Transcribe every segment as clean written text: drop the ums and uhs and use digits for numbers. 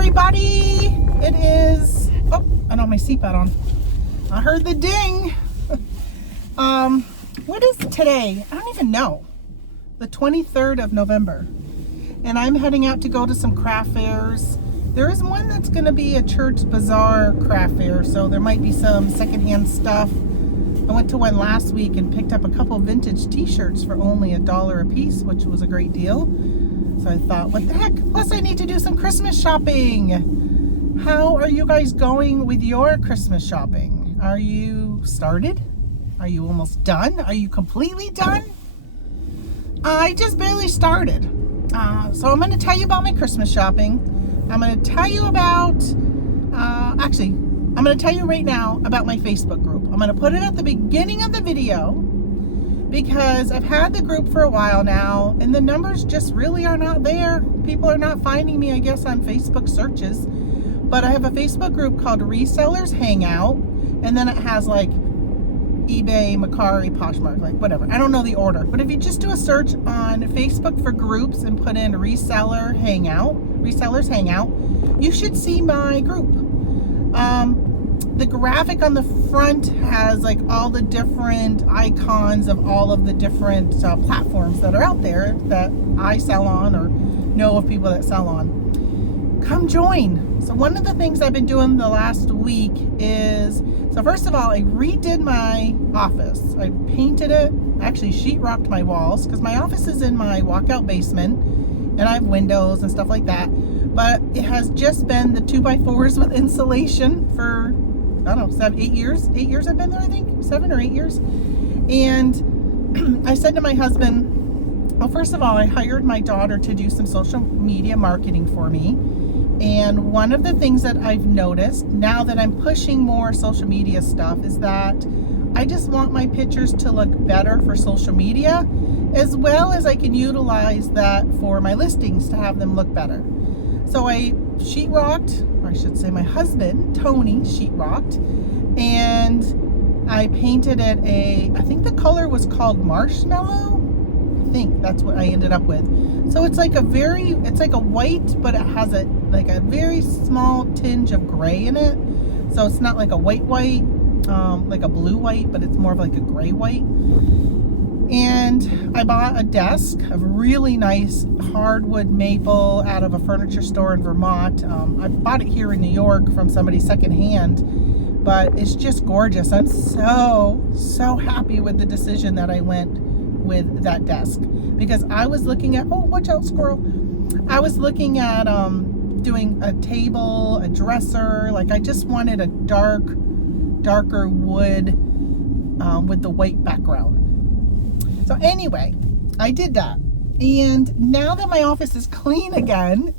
everybody. It is, oh, I don't have my seatbelt on. I heard the ding. What is today? I don't even know. The 23rd of November. And I'm heading out to go to some craft fairs. There is one that's going to be a church bazaar craft fair, so there might be some secondhand stuff. I went to one last week and picked up a couple vintage t-shirts for only $1 a piece, which was a great deal. So I thought, what the heck? Plus I need to do some Christmas shopping. How are you guys going with your Christmas shopping? Are you started? Are you almost done? Are you completely done? I just barely started. So I'm going to tell you about my Christmas shopping. I'm going to tell you about, I'm going to tell you right now about my Facebook group. I'm going to put it at the beginning of the video because I've had the group for a while now and the numbers just really are not there. People are not finding me, I guess, on Facebook searches. But I have a Facebook group called Resellers Hangout, and then it has like eBay, Mercari, Poshmark, like whatever. I don't know the order. But if you just do a search on Facebook for groups and put in Resellers Hangout, you should see my group. The graphic on the front has like all the different icons of all of the different platforms that are out there that I sell on or know of people that sell on. Come join. So one of the things I've been doing the last week is, so first of all, I redid my office. I painted it, actually sheetrocked my walls because my office is in my walkout basement and I have windows and stuff like that. But it has just been the 2x4s with insulation for, I don't know, 8 years. 8 years I've been there, I think. 7 or 8 years. And I said to my husband, well, first of all, I hired my daughter to do some social media marketing for me. And one of the things that I've noticed now that I'm pushing more social media stuff is that I just want my pictures to look better for social media, as well as I can utilize that for my listings to have them look better. So I sheetrocked, or I should say my husband, Tony, sheetrocked, and I painted it I think the color was called marshmallow. I think that's what I ended up with. So it's like it's like a white, but it has a very small tinge of gray in it. So it's not like a white, like a blue white, but it's more of like a gray white. And I bought a desk of really nice hardwood maple out of a furniture store in Vermont. I bought it here in New York from somebody secondhand, but it's just gorgeous. I'm so happy with the decision that I went with that desk, because I was looking at, oh, watch out, squirrel. I was looking at doing a table, a dresser. Like I just wanted a darker wood with the white background. So anyway, I did that. And now that my office is clean again,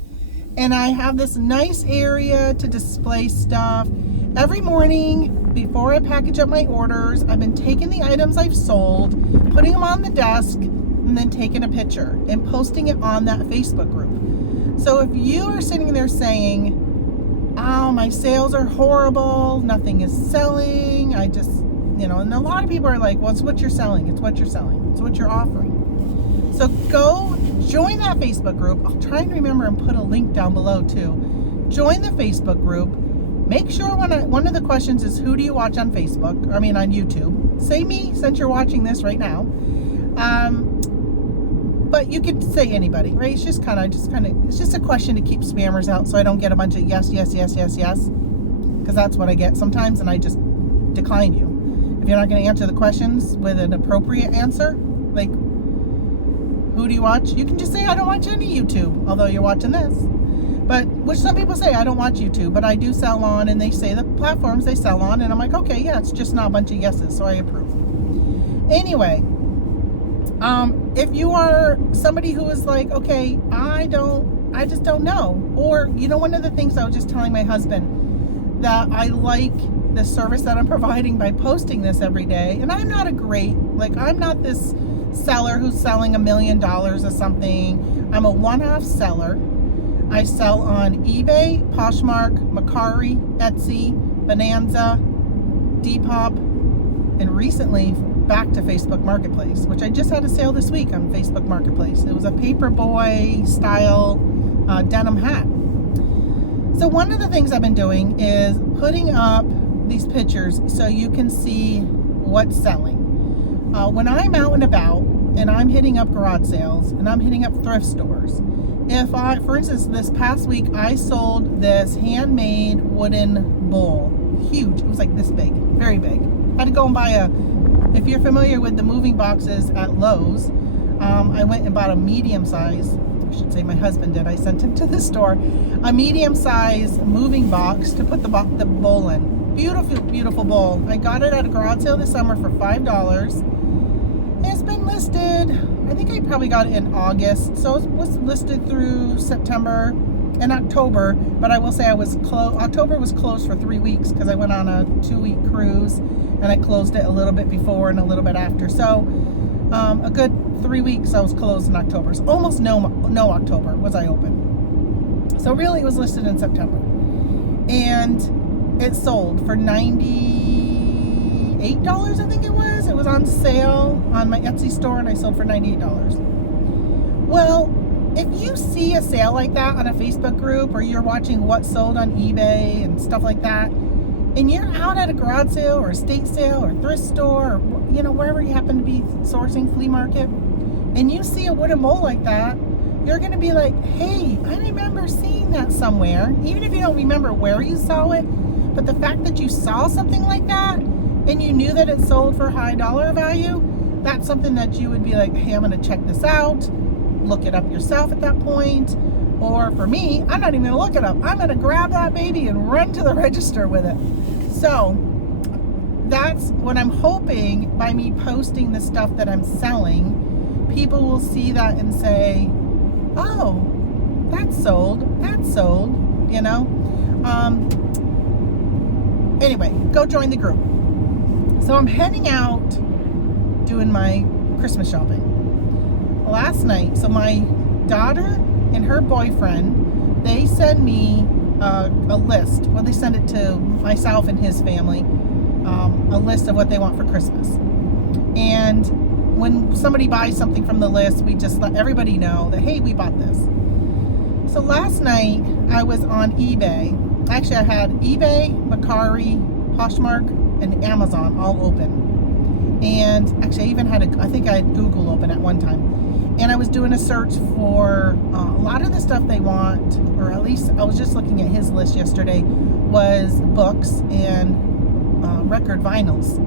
and I have this nice area to display stuff, every morning before I package up my orders, I've been taking the items I've sold, putting them on the desk, and then taking a picture and posting it on that Facebook group. So if you are sitting there saying, oh, my sales are horrible, nothing is selling, I just, and a lot of people are like, well, it's what you're selling, it's what you're selling, it's what you're offering. So go join that Facebook group. I'll try and remember and put a link down below too. Join the Facebook group. Make sure one of the questions is, who do you watch on Facebook? I mean, on YouTube. Say me, since you're watching this right now. But you could say anybody, right? It's just kind of, it's just a question to keep spammers out so I don't get a bunch of yes. Because that's what I get sometimes, and I just decline you. If you're not going to answer the questions with an appropriate answer, like, who do you watch? You can just say, I don't watch any YouTube, although you're watching this. But, which some people say, I don't watch YouTube, but I do sell on, and they say the platforms they sell on, and I'm like, okay, yeah, it's just not a bunch of yeses, so I approve. Anyway, if you are somebody who is like, okay, I just don't know, or, one of the things I was just telling my husband, that I like the service that I'm providing by posting this every day, and I'm not I'm not this seller who's selling $1 million of something. I'm a one-off seller. I sell on eBay, Poshmark, Mercari, Etsy, Bonanza, Depop, and recently back to Facebook Marketplace, which I just had a sale this week on Facebook Marketplace. It was a paperboy style denim hat. So one of the things I've been doing is putting up these pictures so you can see what's selling. When I'm out and about and I'm hitting up garage sales and I'm hitting up thrift stores, if I, for instance, this past week I sold this handmade wooden bowl. Huge. It was like this big, very big. I had to go and buy if you're familiar with the moving boxes at Lowe's, I went and bought a medium size, I should say my husband did, I sent him to the store, a medium size moving box to put the bowl in. Beautiful, beautiful bowl. I got it at a garage sale this summer for $5. It's been listed, I think I probably got it in August, so it was listed through September and October, but I will say October was closed for 3 weeks because I went on a 2-week cruise and I closed it a little bit before and a little bit after. So a good 3 weeks I was closed in October. So almost no October was I open. So really it was listed in September. And it sold for $98, I think it was. It was on sale on my Etsy store and I sold for $98. Well, if you see a sale like that on a Facebook group or you're watching what sold on eBay and stuff like that, and you're out at a garage sale or estate sale or thrift store or wherever you happen to be sourcing, flea market, and you see a wooden bowl like that, you're going to be like, hey, I remember seeing that somewhere. Even if you don't remember where you saw it, but the fact that you saw something like that and you knew that it sold for high dollar value, that's something that you would be like, hey, I'm going to check this out, look it up yourself at that point. Or for me, I'm not even going to look it up. I'm going to grab that baby and run to the register with it. So that's what I'm hoping by me posting the stuff that I'm selling. People will see that and say, oh, that's sold, Anyway, go join the group. So I'm heading out doing my Christmas shopping. Last night, so my daughter and her boyfriend, they send me a list. Well, they send it to myself and his family, a list of what they want for Christmas. And when somebody buys something from the list, we just let everybody know that, hey, we bought this. So last night I was on eBay. Actually, I had eBay, Mercari, Poshmark, and Amazon all open. And actually I even had I think I had Google open at one time. And I was doing a search for a lot of the stuff they want, or at least I was just looking at his list yesterday, was books and record vinyls.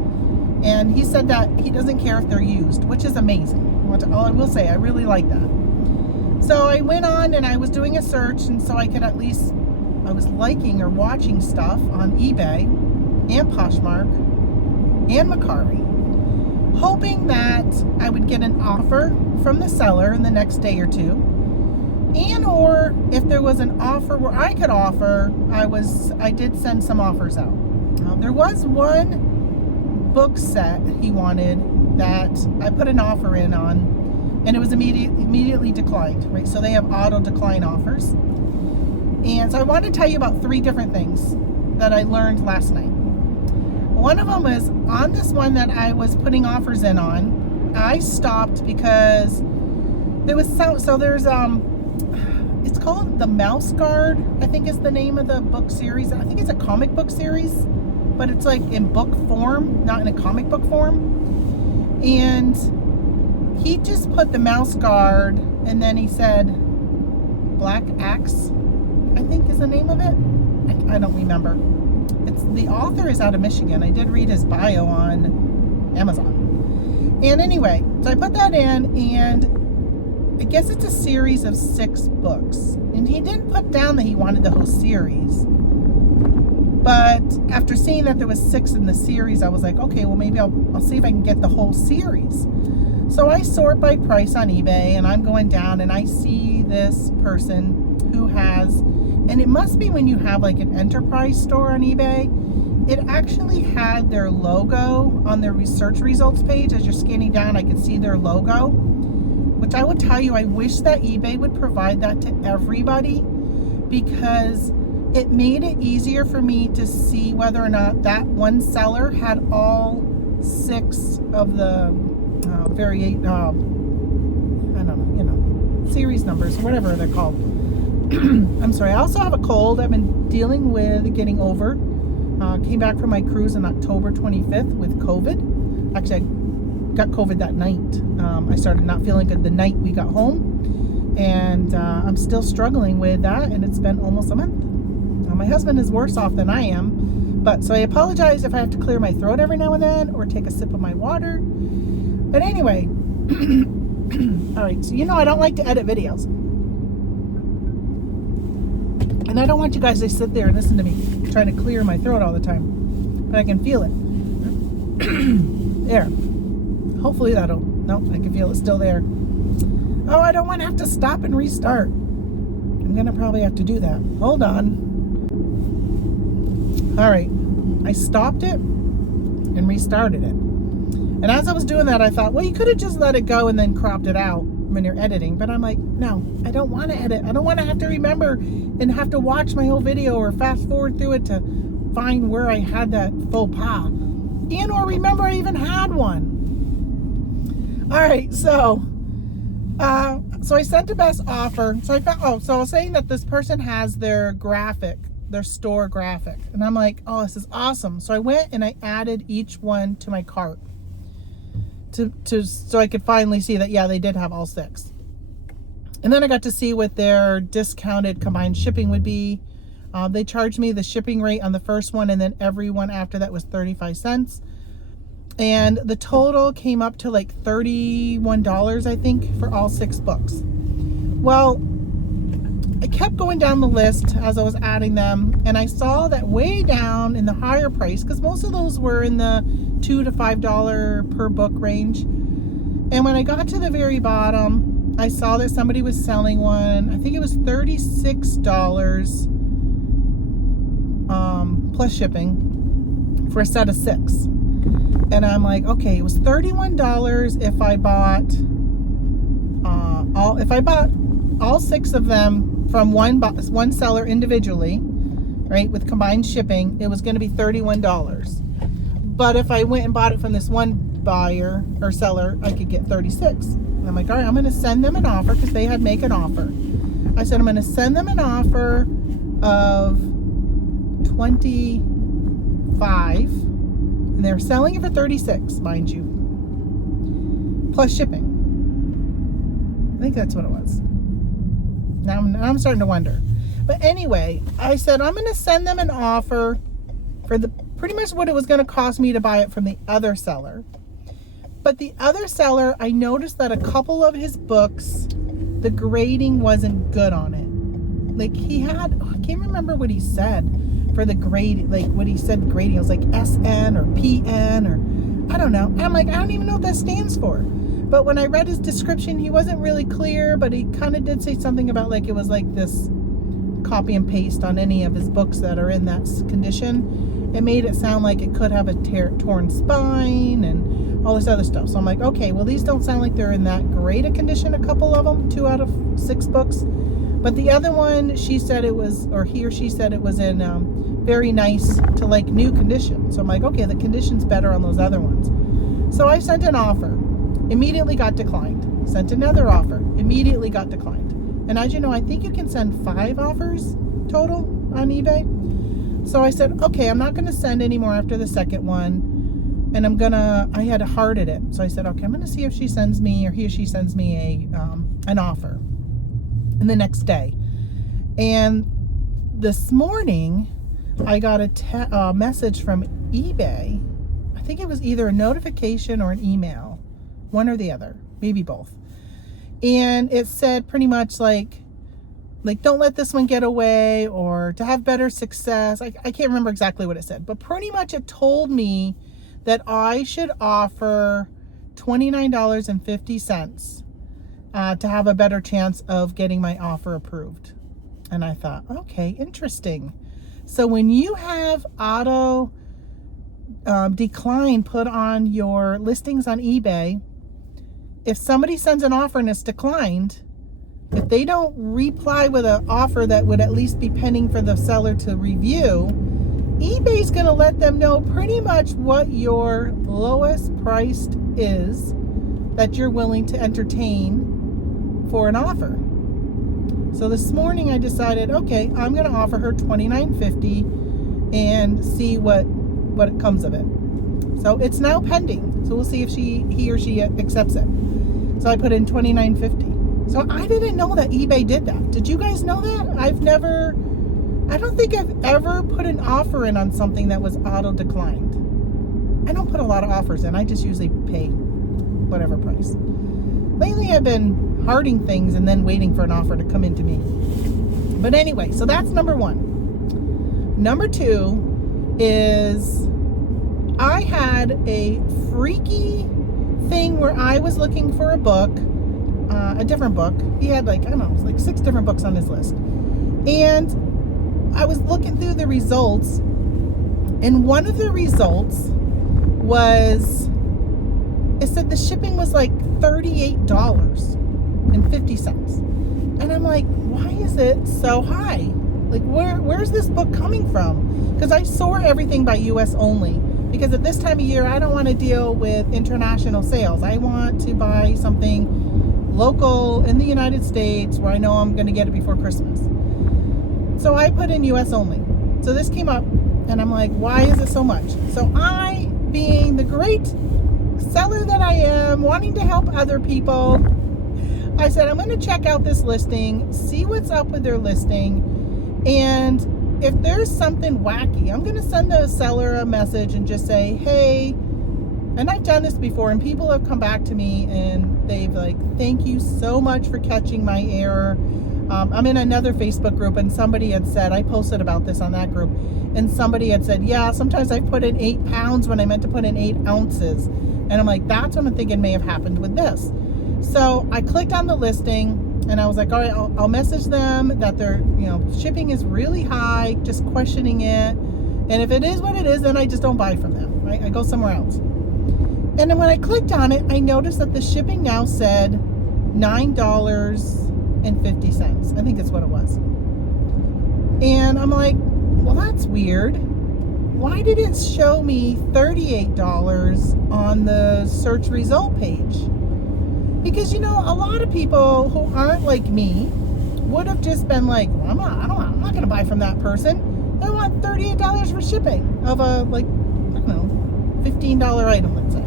And he said that he doesn't care if they're used, which is amazing. I will say, I really like that. So I went on and I was doing a search, and so I could at least, I was liking or watching stuff on eBay and Poshmark and Mercari, hoping that I would get an offer from the seller in the next day or two, and or if there was an offer where I could offer, I did send some offers out. There was one book set he wanted that I put an offer in on, and it was immediately declined, right? So they have auto decline offers. And so I want to tell you about 3 different things that I learned last night. One of them was on this one that I was putting offers in on, I stopped because there was there's it's called The Mouse Guard, I think is the name of the book series. I think it's a comic book series, but it's like in book form, not in a comic book form. And he just put The Mouse Guard, and then he said Black Axe, I think is the name of it. I don't remember. The author is out of Michigan. I did read his bio on Amazon. And anyway, so I put that in, and I guess it's a series of 6 books. And he didn't put down that he wanted the whole series. But after seeing that there was 6 in the series, I was like, okay, well maybe I'll see if I can get the whole series. So I sort by price on eBay, and I'm going down and I see this person who has, and it must be when you have like an enterprise store on eBay, it actually had their logo on their search results page. As you're scanning down, I could see their logo, which I would tell you, I wish that eBay would provide that to everybody, because it made it easier for me to see whether or not that one seller had all 6 of the I don't know, series numbers, whatever they're called. I'm sorry, I also have a cold I've been dealing with getting over. Came back from my cruise on October 25th with COVID. Actually, I got COVID that night. I started not feeling good the night we got home. And I'm still struggling with that, and it's been almost a month. My husband is worse off than I am. So I apologize if I have to clear my throat every now and then or take a sip of my water. But anyway, all right, so I don't like to edit videos. And I don't want you guys to sit there and listen to me trying to clear my throat all the time. But I can feel it. There. Hopefully that'll... Nope, I can feel it still there. Oh, I don't want to have to stop and restart. I'm going to probably have to do that. Hold on. All right. I stopped it and restarted it. And as I was doing that, I thought, well, you could have just let it go and then cropped it out when you're editing. But I'm like, no, I don't want to edit. I don't want to have to remember and have to watch my whole video or fast forward through it to find where I had that faux pas. And or remember I even had one. All right, so I sent a best offer. So I was saying that this person has their graphic, their store graphic. And I'm like, oh, this is awesome. So I went and I added each one to my cart. So I could finally see that, yeah, they did have all 6. And then I got to see what their discounted combined shipping would be. They charged me the shipping rate on the first one, and then every one after that was 35 cents. And the total came up to like $31, I think, for all 6 books. Well, I kept going down the list as I was adding them, and I saw that way down in the higher price, because most of those were in the $2 to $5 per book range. And when I got to the very bottom, I saw that somebody was selling one. I think it was $36 plus shipping for a set of 6. And I'm like, okay, it was $31 if I bought all 6 of them from one seller individually, right, with combined shipping. It was going to be $31. But if I went and bought it from this one buyer or seller, I could get 36. And I'm like, all right, I'm going to send them an offer, because they had make an offer. I said, I'm going to send them an offer of 25, and they're selling it for 36, mind you, plus shipping. I think that's what it was. Now I'm starting to wonder. But anyway, I said I'm going to send them an offer for the pretty much what it was going to cost me to buy it from the other seller. But the other seller, I noticed that a couple of his books, the grading wasn't good on it. Like he had, I can't remember what he said for the grade, like what he said grading. It was like SN or PN or I don't know. And I'm like, I don't even know what that stands for. But when I read his description, he wasn't really clear, but he kind of did say something about like it was like this copy and paste on any of his books that are in that condition. It made it sound like it could have a torn spine and all this other stuff. So I'm like, okay, well, these don't sound like they're in that great a condition, a couple of them, 2 out of 6 books. But the other one, she said it was, or he or she said it was in very nice to like new condition. So I'm like, okay, the condition's better on those other ones. So I sent an offer, immediately got declined. Sent another offer, immediately got declined. And as you know, I think you can send 5 offers total on eBay. So I said, okay, I'm not going to send any more after the second one. And I had hearted it. So I said, okay, I'm going to see if she sends me, or he or she sends me an offer. And the next day. And this morning, I got a message from eBay. I think it was either a notification or an email. One or the other. Maybe both. And it said pretty much like don't let this one get away, or to have better success. I can't remember exactly what it said, but pretty much it told me that I should offer $29.50 to have a better chance of getting my offer approved. And I thought, okay, interesting. So when you have auto decline put on your listings on eBay, if somebody sends an offer and it's declined, if they don't reply with an offer that would at least be pending for the seller to review, eBay's going to let them know pretty much what your lowest priced is that you're willing to entertain for an offer. So this morning I decided, okay, I'm going to offer her $29.50 and see what it comes of it. So it's now pending. So we'll see if he or she accepts it. So I put in $29.50. So I didn't know that eBay did that. Did you guys know that? I don't think I've ever put an offer in on something that was auto declined. I don't put a lot of offers in. I just usually pay whatever price. Lately I've been hearting things and then waiting for an offer to come into me. But anyway, so that's number one. Number two is I had a freaky thing where I was looking for a book, a different book. He had like 6 different books on his list. And I was looking through the results, and one of the results was, it said the shipping was like $38.50. And I'm like, why is it so high? Like, where's this book coming from? Because I sort everything by US only. Because at this time of year, I don't want to deal with international sales. I want to buy something local in the United States where I know I'm going to get it before Christmas. So I put in US only. So this came up, and I'm like, why is it so much? So I, being the great seller that I am, wanting to help other people, I said, I'm going to check out this listing, see what's up with their listing, and if there's something wacky, I'm going to send the seller a message and just say, hey, and I've done this before, and people have come back to me and they've like, thank you so much for catching my error. I'm in another Facebook group, and somebody had said, I posted about this on that group, and somebody had said, yeah, sometimes I put in 8 pounds when I meant to put in 8 ounces. And I'm like, that's what I'm thinking may have happened with this. So I clicked on the listing, and I was like, all right, I'll message them that their shipping is really high, just questioning it. And if it is what it is, then I just don't buy from them, right? I go somewhere else. And then when I clicked on it, I noticed that the shipping now said $9.50. I think that's what it was. And I'm like, well, that's weird. Why did it show me $38 on the search result page? Because, a lot of people who aren't like me would have just been like, well, I'm not going to buy from that person. They want $38 for shipping of a, $15 item, let's say.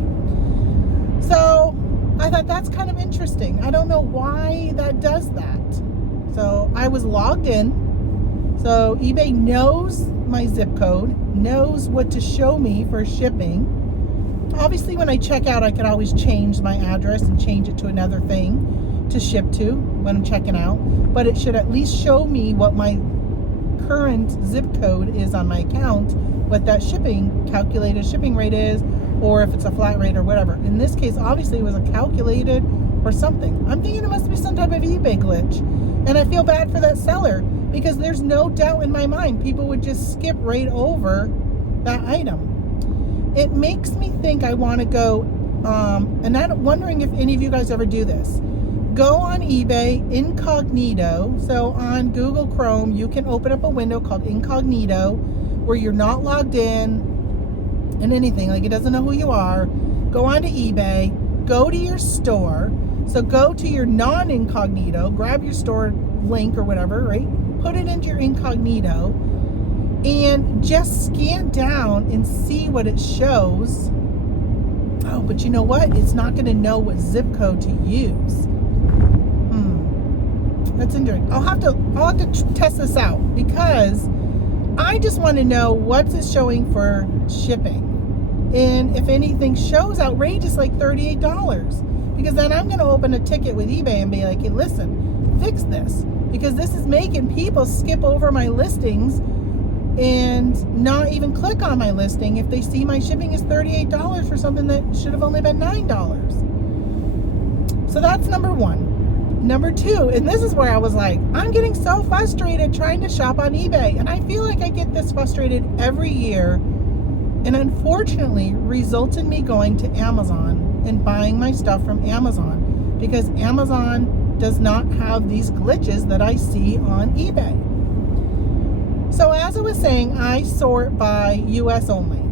So I thought that's kind of interesting. I don't know why that does that. So I was logged in. So eBay knows my zip code, knows what to show me for shipping. Obviously, when I check out, I can always change my address and change it to another thing to ship to when I'm checking out. But it should at least show me what my current zip code is on my account, what that calculated shipping rate is, or if it's a flat rate or whatever. In this case, obviously, it was a calculated or something. I'm thinking it must be some type of eBay glitch. And I feel bad for that seller, because there's no doubt in my mind people would just skip right over that item. It makes me think I want to go, and I'm wondering if any of you guys ever do this. Go on eBay incognito. So on Google Chrome, you can open up a window called incognito where you're not logged in and anything. Like, it doesn't know who you are. Go onto eBay. Go to your store. So go to your non-incognito. Grab your store link or whatever, right? Put it into your incognito. And just scan down and see what it shows. Oh, but you know what? It's not going to know what zip code to use. That's interesting. I'll have to test this out, because I just want to know what's it showing for shipping. And if anything shows outrageous, like $38, because then I'm going to open a ticket with eBay and be like, hey, listen, fix this, because this is making people skip over my listings and not even click on my listing if they see my shipping is $38 for something that should have only been $9. So that's number one. Number two, and this is where I was like, I'm getting so frustrated trying to shop on eBay, and I feel like I get this frustrated every year, and unfortunately results in me going to Amazon and buying my stuff from Amazon, because Amazon does not have these glitches that I see on eBay. So as I was saying, I sort by US only,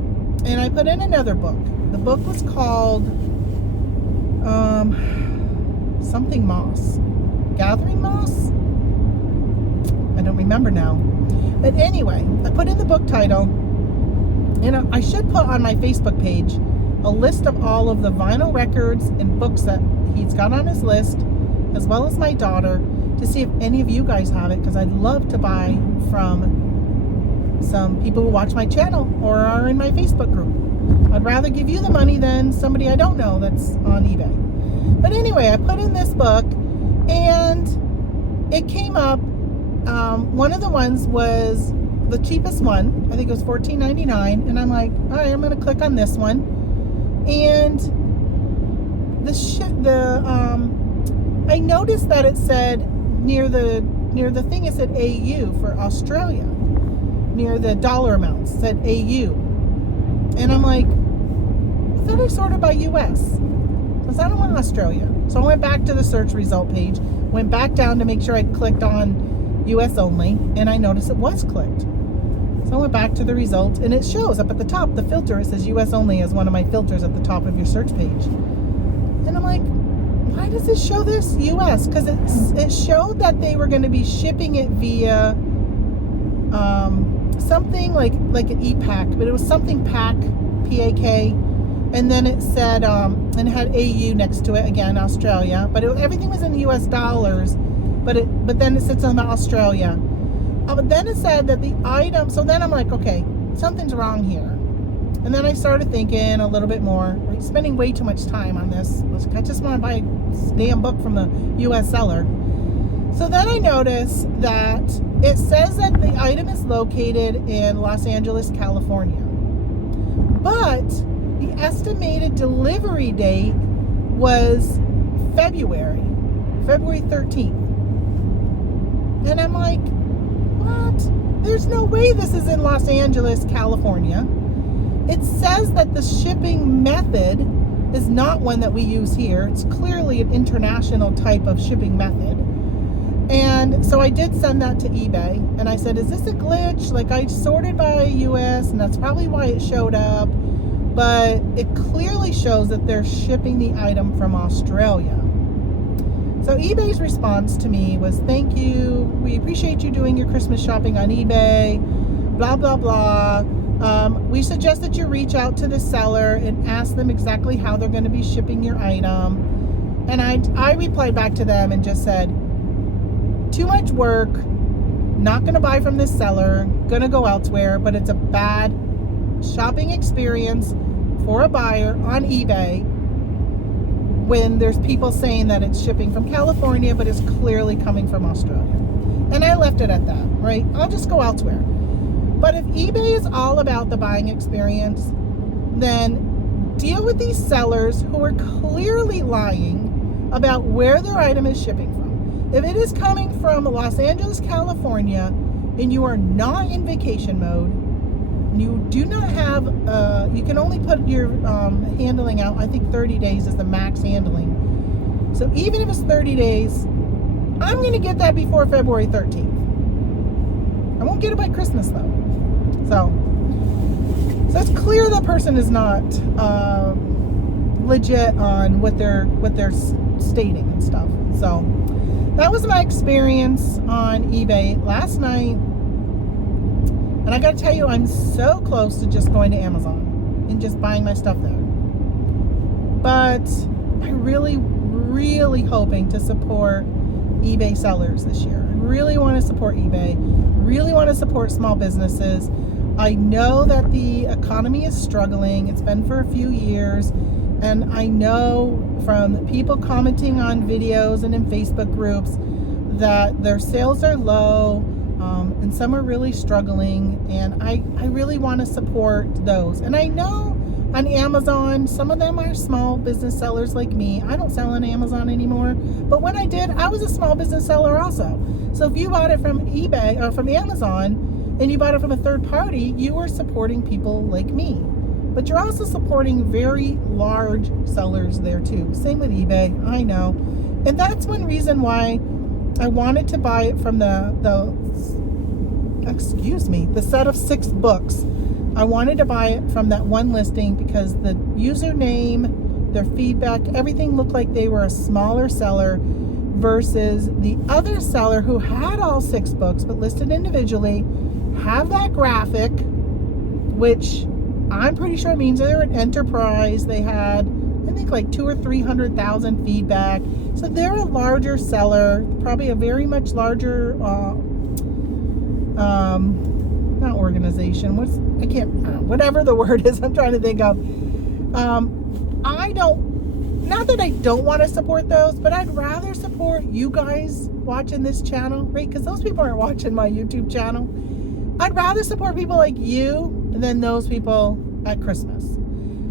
and I put in another book. The book was called something moss, gathering moss. don't remember now. But anyway, I put in the book title, and I should put on my Facebook page a list of all of the vinyl records and books that he's got on his list, as well as my daughter, to see if any of you guys have it, because I'd love to buy from some people who watch my channel or are in my Facebook group. I'd rather give you the money than somebody I don't know that's on eBay. But anyway, I put in this book, and it came up. One of the ones was the cheapest one. I think it was $14.99, and I'm like, all right, I'm going to click on this one. And I noticed that it said near the thing, it said AU for Australia. Near the dollar amounts, it said AU. And I'm like, I thought I sorted by US, because I don't want Australia. So I went back to the search result page, went back down to make sure I clicked on US only, and I noticed it was clicked. So I went back to the results, and it shows up at the top, the filter, it says US only as one of my filters at the top of your search page. And I'm like, why does it show this US? Because it showed that they were going to be shipping it via something like an e-pack, but it was something pack, P-A-K, and then it said, and it had AU next to it, again, Australia, but everything was in US dollars, but then it said something about Australia. But then it said that the item, so then I'm like, okay, something's wrong here. And then I started thinking a little bit more. We're spending way too much time on this. I just want to buy a damn book from the US seller. So then I noticed that it says that the item is located in Los Angeles, California. But the estimated delivery date was February 13th. And I'm like, what? There's no way this is in Los Angeles, California. It says that the shipping method is not one that we use here. It's clearly an international type of shipping method. And so I did send that to eBay, and I said, is this a glitch? Like, I sorted by US, and that's probably why it showed up, but it clearly shows that they're shipping the item from Australia. So eBay's response to me was, thank you, we appreciate you doing your Christmas shopping on eBay, blah, blah, blah. We suggest that you reach out to the seller and ask them exactly how they're going to be shipping your item. And I replied back to them and just said, too much work, not going to buy from this seller, going to go elsewhere, but it's a bad shopping experience for a buyer on eBay when there's people saying that it's shipping from California, but it's clearly coming from Australia. And I left it at that, right? I'll just go elsewhere. But if eBay is all about the buying experience, then deal with these sellers who are clearly lying about where their item is shipping from. If it is coming from Los Angeles, California, and you are not in vacation mode, you do not have, you can only put your handling out, I think 30 days is the max handling. So even if it's 30 days, I'm going to get that before February 13th. I won't get it by Christmas though. So it's clear that person is not legit on what they're stating and stuff. So that was my experience on eBay last night. And I got to tell you, I'm so close to just going to Amazon and just buying my stuff there. But I'm really hoping to support eBay sellers this year. I really want to support eBay. Really want to support small businesses. I know that the economy is struggling. It's been for a few years. And I know from people commenting on videos and in Facebook groups that their sales are low, and some are really struggling, and I really want to support those. And I know on Amazon, some of them are small business sellers like me. I don't sell on Amazon anymore, but when I did, I was a small business seller also. So if you bought it from eBay or from Amazon and you bought it from a third party, you are supporting people like me. But you're also supporting very large sellers there too. Same with eBay, I know. And that's one reason why I wanted to buy it from the set of 6 books. I wanted to buy it from that one listing because the username, their feedback, everything looked like they were a smaller seller. versus the other seller who had all 6 books but listed individually, have that graphic, which I'm pretty sure means they're an enterprise. They had, I think, like 200,000 or 300,000 feedback. So they're a larger seller, probably a very much larger, not organization. Whatever the word is I'm trying to think of. Not that I don't want to support those, but I'd rather support you guys watching this channel, right? Because those people aren't watching my YouTube channel. I'd rather support people like you than those people at Christmas,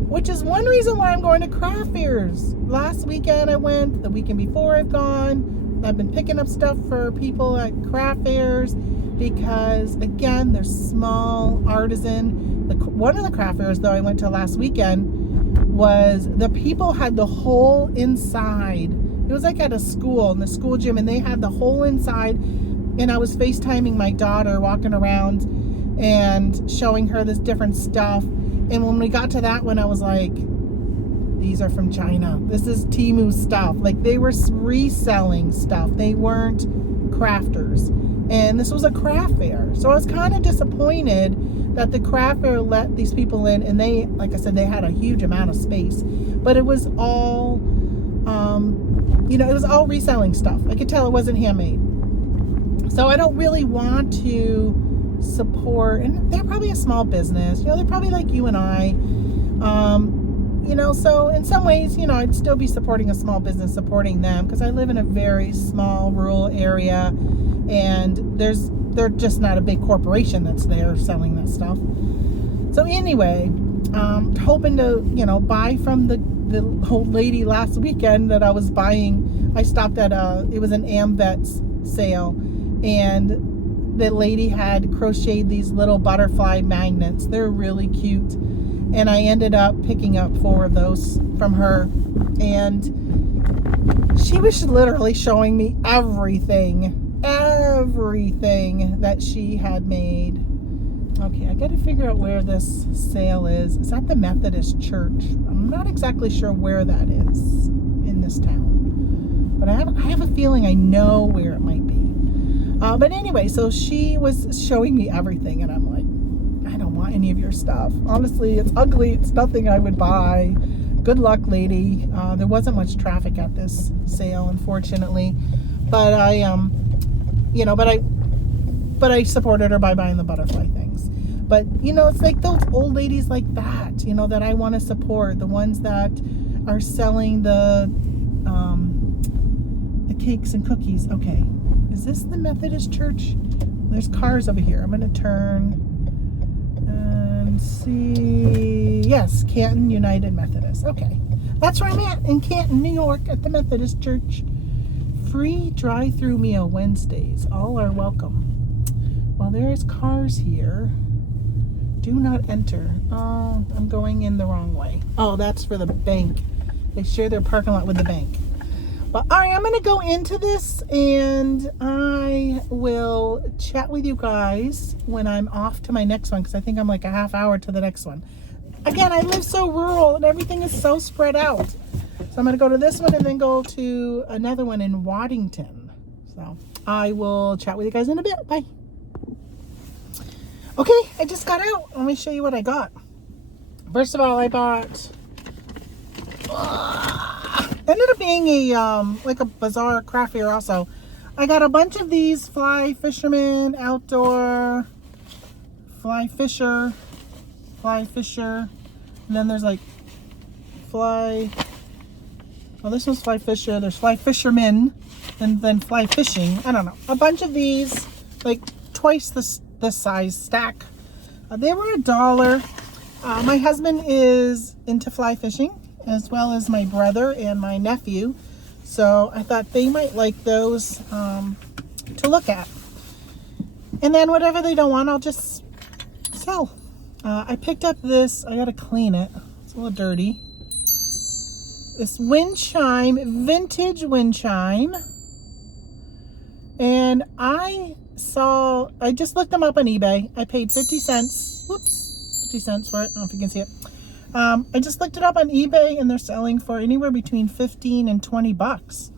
which is one reason why I'm going to craft fairs. Last weekend I went, the weekend before I've gone. I've been picking up stuff for people at craft fairs because, again, they're small, artisan. One of the craft fairs, though, I went to last weekend, was the people had the whole inside. It was like at a school, in the school gym, and they had the whole inside. And I was FaceTiming my daughter, walking around and showing her this different stuff. And when we got to that one, I was like, these are from China. This is Temu stuff. Like, they were reselling stuff. They weren't crafters. And this was a craft fair. So I was kind of disappointed that the craft fair let these people in, and they, like I said, they had a huge amount of space. But it was all, it was all reselling stuff. I could tell it wasn't handmade. So I don't really want to support, and they're probably a small business. They're probably like you and I. So in some ways, I'd still be supporting a small business, supporting them, because I live in a very small rural area, and they're just not a big corporation that's there selling that stuff. So anyway, hoping to, buy from the old lady last weekend that I was buying. I stopped at it was an AmVets sale, and the lady had crocheted these little butterfly magnets. They're really cute. And I ended up picking up 4 of those from her. And she was literally showing me everything that she had made. Okay, I got to figure out where this sale is. It's at the Methodist Church. I'm not exactly sure where that is in this town, but I have a feeling I know where it might be. But anyway, so she was showing me everything, and I'm like, I don't want any of your stuff. Honestly, it's ugly. It's nothing I would buy. Good luck, lady. There wasn't much traffic at this sale, unfortunately, but I supported her by buying the butterfly things. But it's like those old ladies like that, that I want to support. The ones that are selling the cakes and cookies. Okay, is this the Methodist Church? There's cars over here. I'm gonna turn and see. Yes, Canton United Methodist. Okay, that's where I'm at, in Canton, New York, at the Methodist Church. Free drive-through meal Wednesdays. All are welcome. Well, there's cars here. Do not enter. Oh, I'm going in the wrong way. Oh, that's for the bank. They share their parking lot with the bank. But all right, I'm going to go into this, and I will chat with you guys when I'm off to my next one, because I think I'm like a half hour to the next one. Again, I live so rural, and everything is so spread out. So I'm going to go to this one and then go to another one in Waddington. So I will chat with you guys in a bit. Bye. Okay, I just got out. Let me show you what I got. First of all, I bought... ended up being a like a bazaar craft fair also. I got a bunch of these fly fisherman outdoor fly fisher, and then there's like fly. Oh, this one's fly fisher. There's fly fisherman, and then fly fishing. I don't know. A bunch of these, like twice this size stack. They were $1. My husband is into fly fishing, as well as my brother and my nephew. So I thought they might like those to look at. And then whatever they don't want, I'll just sell. I picked up this, I gotta clean it. It's a little dirty. This wind chime, vintage wind chime. And I just looked them up on eBay. I paid 50 cents. Whoops, 50 cents for it. I don't know if you can see it. I just looked it up on eBay, and they're selling for anywhere between 15 and 20 bucks.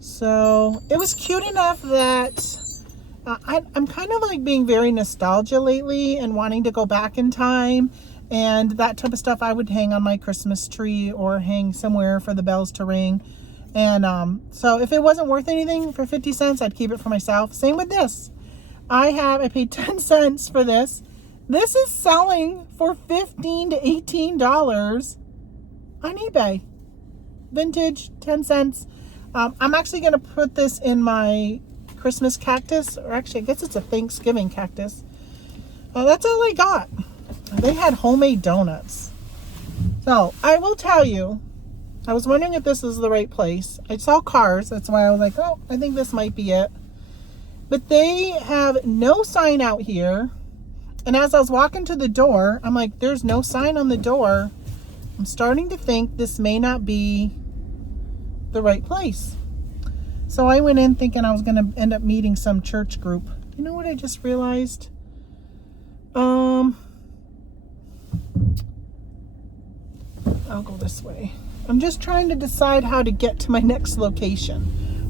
So it was cute enough that I'm kind of like being very nostalgia lately and wanting to go back in time, and that type of stuff I would hang on my Christmas tree or hang somewhere for the bells to ring. And so if it wasn't worth anything for 50 cents, I'd keep it for myself. Same with this. I paid 10 cents for this. This is selling for $15 to $18 on eBay. Vintage, 10 cents. I'm actually going to put this in my Christmas cactus, or actually I guess it's a Thanksgiving cactus. That's all I got. They had homemade donuts. So I will tell you, I was wondering if this is the right place. I saw cars, that's why I was like, oh, I think this might be it. But they have no sign out here. And as I was walking to the door, I'm like, there's no sign on the door. I'm starting to think this may not be the right place. So I went in thinking I was going to end up meeting some church group. You know what I just realized? I'll go this way. I'm just trying to decide how to get to my next location.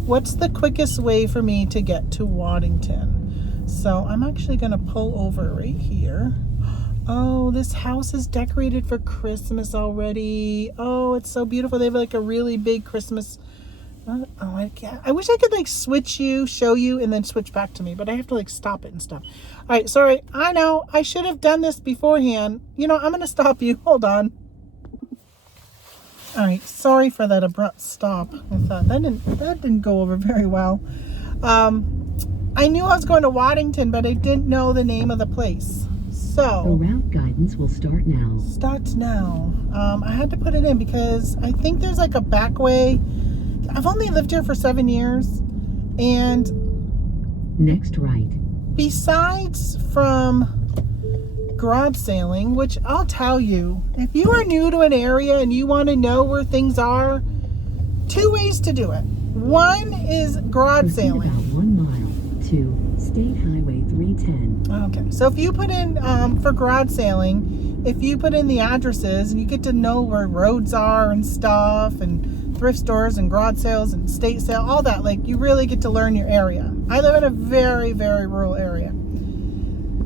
What's the quickest way for me to get to Waddington? So I'm actually going to pull over right here. Oh, this house is decorated for Christmas already. Oh, it's so beautiful. They have like a really big Christmas. Oh, I wish I could like show you, and then switch back to me, but I have to like stop it and stuff. All right, sorry. I know I should have done this beforehand. You know, I'm going to stop you. Hold on. All right, sorry for that abrupt stop. I thought that didn't go over very well. I knew I was going to Waddington, but I didn't know the name of the place. So the route guidance will start now. Starts now. I had to put it in because I think there's like a back way. I've only lived here for 7 years, and next right. Besides from garage sailing, which I'll tell you, if you are new to an area and you want to know where things are, 2 ways to do it. One is garage sailing. About 1 mile to State Highway 310. Okay, so if you put in for garage sailing, if you put in the addresses and you get to know where roads are and stuff, and thrift stores and garage sales and state sale, all that, like you really get to learn your area. I live in a very, very rural area.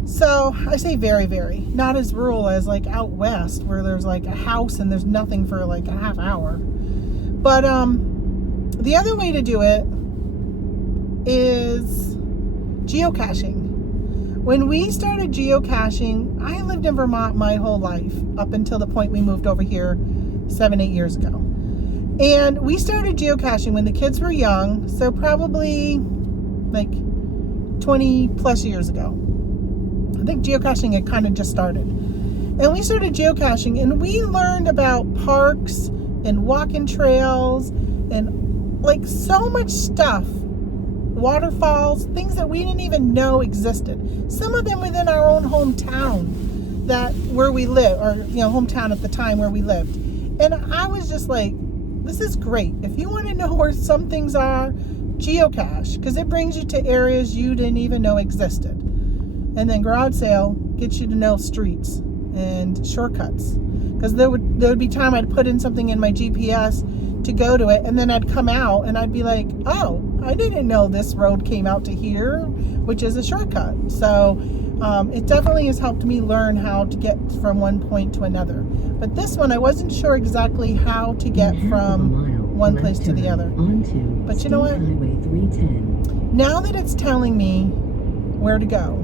So I say very, very, not as rural as like out west where there's like a house and there's nothing for like a half hour. But the other way to do it is geocaching. When we started geocaching, I lived in Vermont my whole life up until the point we moved over here 7-8 years ago. And we started geocaching when the kids were young, so probably like 20 plus years ago. I think geocaching had kind of just started. And we started geocaching, and we learned about parks and walking trails and like so much stuff. Waterfalls, things that we didn't even know existed. Some of them within our own hometown where we live, or hometown at the time where we lived. And I was just like, this is great. If you want to know where some things are, geocache, because it brings you to areas you didn't even know existed. And then garage sale gets you to know streets and shortcuts. Because there would be time I'd put in something in my GPS to go to it, and then I'd come out and I'd be like, oh, I didn't know this road came out to here, which is a shortcut. So it definitely has helped me learn how to get from one point to another. But this one, I wasn't sure exactly how to get from one place to the other. But you know what? Now that it's telling me where to go,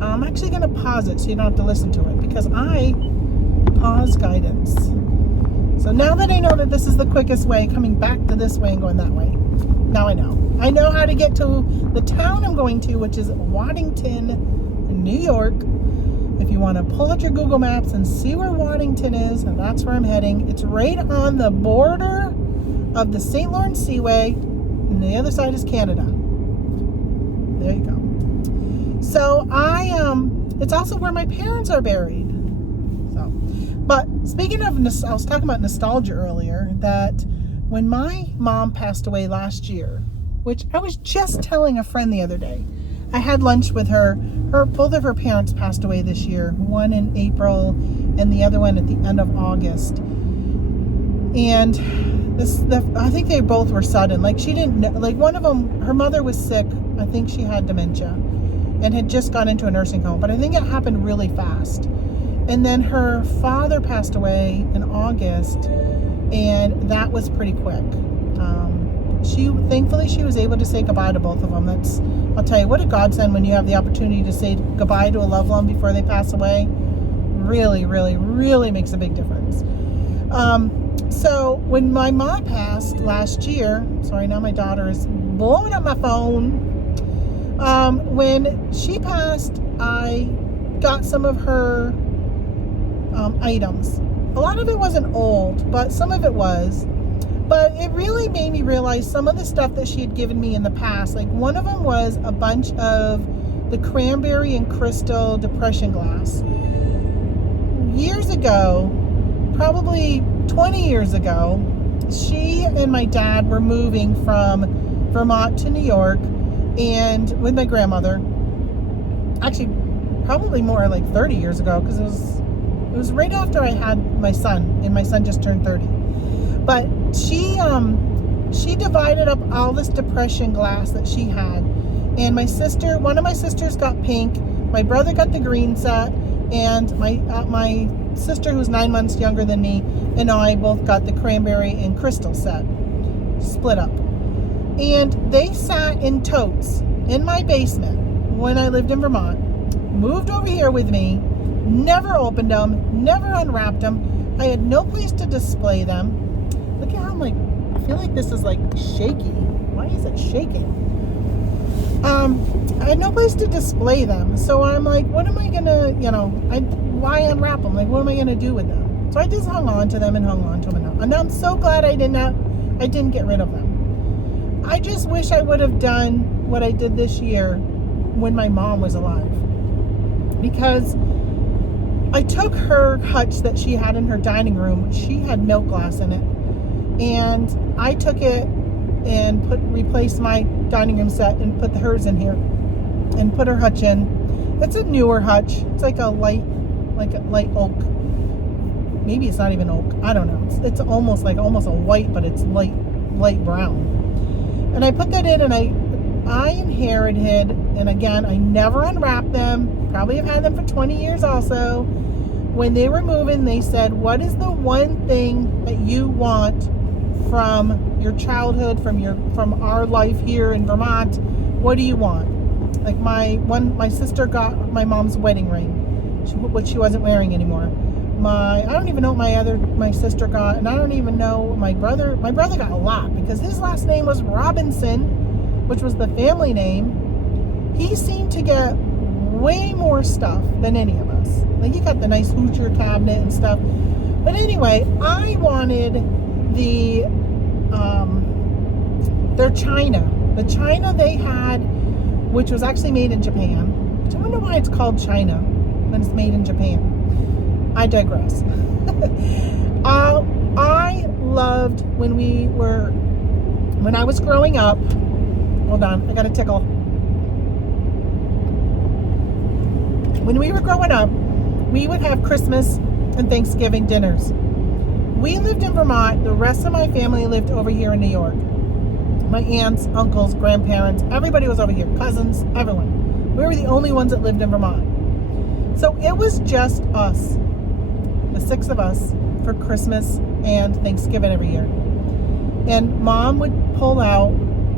I'm actually going to pause it so you don't have to listen to it, because I pause guidance. So now that I know that this is the quickest way, coming back to this way and going that way, now I know. I know how to get to the town I'm going to, which is Waddington, New York. If you want to pull out your Google Maps and see where Waddington is, and that's where I'm heading. It's right on the border of the St. Lawrence Seaway, and the other side is Canada. There you go. So it's also where my parents are buried. So, but speaking of, I was talking about nostalgia earlier, that when my mom passed away last year, which I was just telling a friend the other day, I had lunch with her. Both of her parents passed away this year, one in April and the other one at the end of August. And I think they both were sudden. Like she didn't know, like one of them, her mother was sick. I think she had dementia and had just gone into a nursing home. But I think it happened really fast. And then her father passed away in August, and that was pretty quick. Thankfully she was able to say goodbye to both of them. I'll tell you, what a godsend when you have the opportunity to say goodbye to a loved one before they pass away. Really, really, really makes a big difference. So when my mom passed last year, sorry, now my daughter is blowing up my phone. When she passed, I got some of her items. A lot of it wasn't old, but some of it was. But it really made me realize some of the stuff that she had given me in the past. Like one of them was a bunch of the cranberry and crystal depression glass. Years ago, probably 20 years ago, she and my dad were moving from Vermont to New York, and with my grandmother. Actually, probably more like 30 years ago, because it was right after I had my son, and my son just turned 30. But she divided up all this depression glass that she had, and one of my sisters got pink, my brother got the green set, and my sister, who's 9 months younger than me, and I both got the cranberry and crystal set, split up. And they sat in totes in my basement when I lived in Vermont, moved over here with me, never opened them, never unwrapped them. I had no place to display them. Look at how I feel like this is like shaky. Why is it shaking? I had no place to display them. So I'm like, what am I gonna, why unwrap them? Like, what am I gonna do with them? So I just hung on to them and hung on to them. And I'm so glad I didn't get rid of them. I just wish I would have done what I did this year when my mom was alive. Because I took her hutch that she had in her dining room. She had milk glass in it. And I took it and replaced my dining room set and put hers in here and put her hutch in. It's a newer hutch. It's like a light oak. Maybe it's not even oak. I don't know. It's almost a white, but it's light brown. And I put that in, and I inherited, and again, I never unwrapped them. Probably have had them for 20 years also. When they were moving, they said, what is the one thing that you want from your childhood, from our life here in Vermont? What do you want? Like my sister got my mom's wedding ring, which she wasn't wearing anymore. I don't even know what my sister got, and I don't even know my brother got a lot, because his last name was Robinson, which was the family name. He seemed to get way more stuff than any of us. Like, he got the nice Hoosier cabinet and stuff. But anyway, I wanted their china. The china they had, which was actually made in Japan. Which I don't know why it's called china when it's made in Japan. I digress. I loved when I was growing up. Hold on, I got a tickle. When we were growing up, we would have Christmas and Thanksgiving dinners. We lived in Vermont. The rest of my family lived over here in New York. My aunts, uncles, grandparents, everybody was over here. Cousins, everyone. We were the only ones that lived in Vermont. So it was just us, the 6 of us, for Christmas and Thanksgiving every year. And Mom would pull out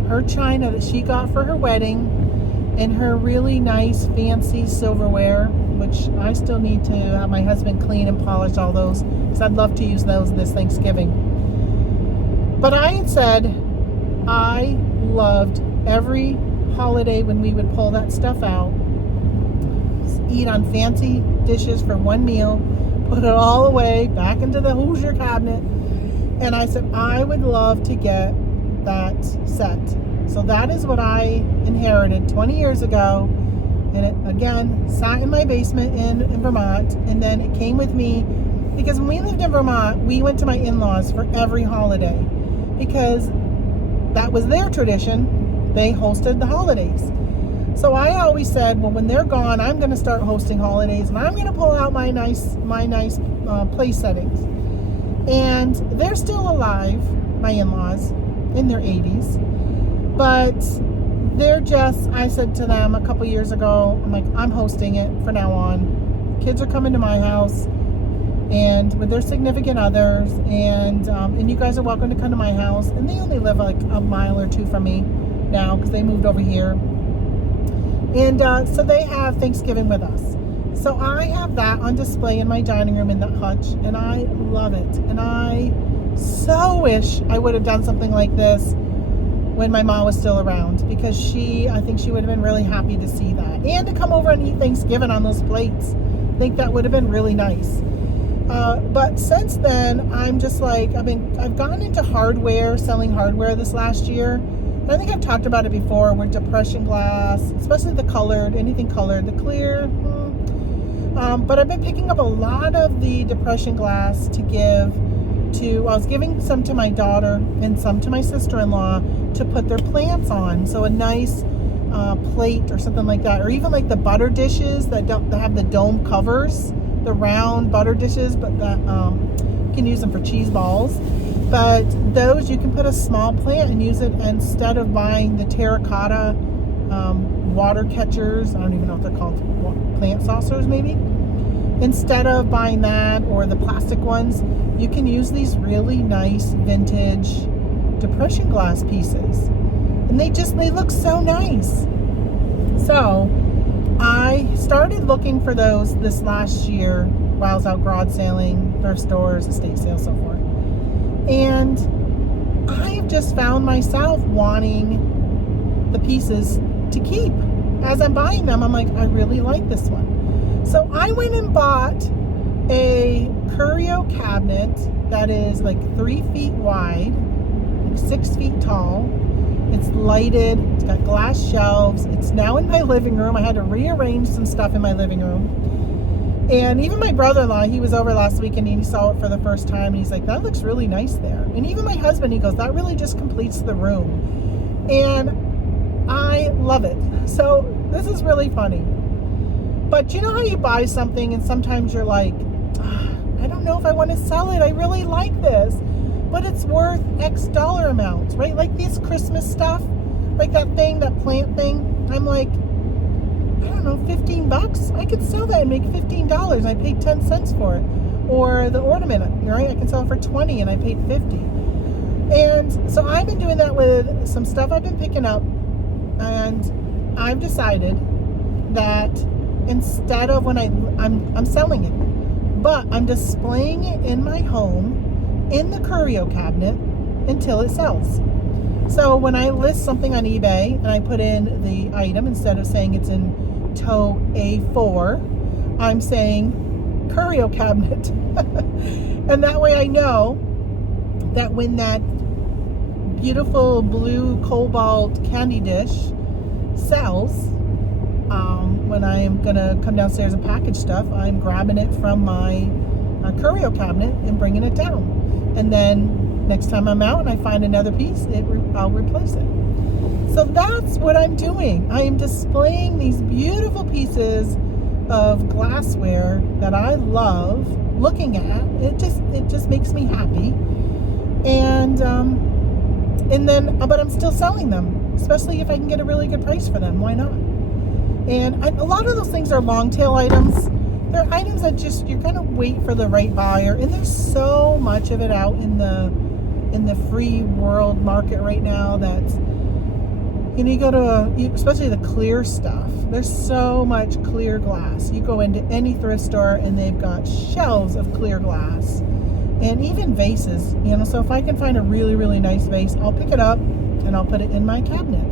her china that she got for her wedding and her really nice fancy silverware, which I still need to have my husband clean and polish all those, because I'd love to use those this Thanksgiving. But I had said I loved every holiday when we would pull that stuff out, eat on fancy dishes for one meal, put it all away back into the Hoosier cabinet. And I said I would love to get that set. So that is what I inherited 20 years ago. And it, again, sat in my basement in Vermont. And then it came with me, because when we lived in Vermont, we went to my in-laws for every holiday, because that was their tradition. They hosted the holidays. So I always said, well, when they're gone, I'm going to start hosting holidays, and I'm going to pull out my nice place settings. And they're still alive. my in-laws in their 80s. But they're just, I said to them a couple years ago, I'm like, I'm hosting it for now on. Kids are coming to my house and with their significant others, and you guys are welcome to come to my house. And they only live like a mile or two from me now because they moved over here. And so they have Thanksgiving with us. So I have that on display in my dining room in the hutch, and I love it. And I so wish I would have done something like this when my mom was still around, because I think she would have been really happy to see that. And to come over and eat Thanksgiving on those plates. I think that would have been really nice. But since then, I'm just like, I've gotten into hardware, selling hardware this last year. And I think I've talked about it before with depression glass, especially the colored, anything colored, the clear. But I've been picking up a lot of the depression glass to give to, I was giving some to my daughter and some to my sister-in-law to put their plants on. So a nice plate or something like that, or even like the butter dishes that have the dome covers, the round butter dishes, but that you can use them for cheese balls. But those, you can put a small plant and use it instead of buying the terracotta water catchers. I don't even know what they're called, plant saucers maybe. Instead of buying that or the plastic ones, you can use these really nice vintage depression glass pieces. And they look so nice. So I started looking for those this last year while I was out garage sailing, thrift stores, estate sales, so forth. And I have just found myself wanting the pieces to keep. As I'm buying them, I'm like, I really like this one. So I went and bought a curio cabinet that is like 3 feet wide, like 6 feet tall. It's lighted, it's got glass shelves. It's now in my living room. I had to rearrange some stuff in my living room. And even my brother-in-law, he was over last week and he saw it for the first time. And he's like, that looks really nice there. And even my husband, he goes, that really just completes the room. And I love it. So this is really funny. But you know how you buy something and sometimes you're like, I don't know if I want to sell it. I really like this, but it's worth X dollar amount, right? Like this Christmas stuff, like that thing, that plant thing. I'm like, I don't know, $15. I could sell that and make $15. I paid 10 cents for it. Or the ornament, right? I can sell it for 20 and I paid 50. And so I've been doing that with some stuff I've been picking up, and I've decided that instead of when I'm selling it, but I'm displaying it in my home in the curio cabinet until it sells. So when I list something on eBay and I put in the item, instead of saying it's in tow A4, I'm saying curio cabinet. And that way I know that when that beautiful blue cobalt candy dish sells, when I am gonna come downstairs and package stuff, I'm grabbing it from my curio cabinet and bringing it down. And then next time I'm out and I find another piece, I'll replace it. So that's what I'm doing. I am displaying these beautiful pieces of glassware that I love looking at. It just makes me happy. And then, but I'm still selling them, especially if I can get a really good price for them. Why not? And a lot of those things are long tail items. They're items that just, you're gonna wait for the right buyer. And there's so much of it out in the free world market right now that's, you know, you go to especially the clear stuff. There's so much clear glass. You go into any thrift store and they've got shelves of clear glass, and even vases. You know, so if I can find a really, really nice vase, I'll pick it up and I'll put it in my cabinet.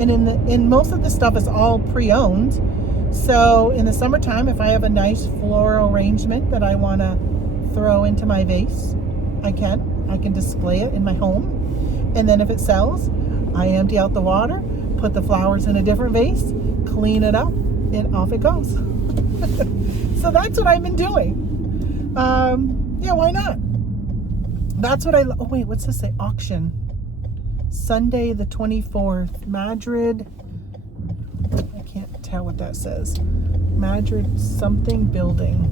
And in most of the stuff is all pre-owned. So in the summertime, if I have a nice floral arrangement that I want to throw into my vase, I can display it in my home. And then if it sells, I empty out the water, put the flowers in a different vase, clean it up, and off it goes. So that's what I've been doing. Yeah, why not? That's what oh wait, what's this say? Auction. Sunday the 24th, Madrid. I can't tell what that says. Madrid something building.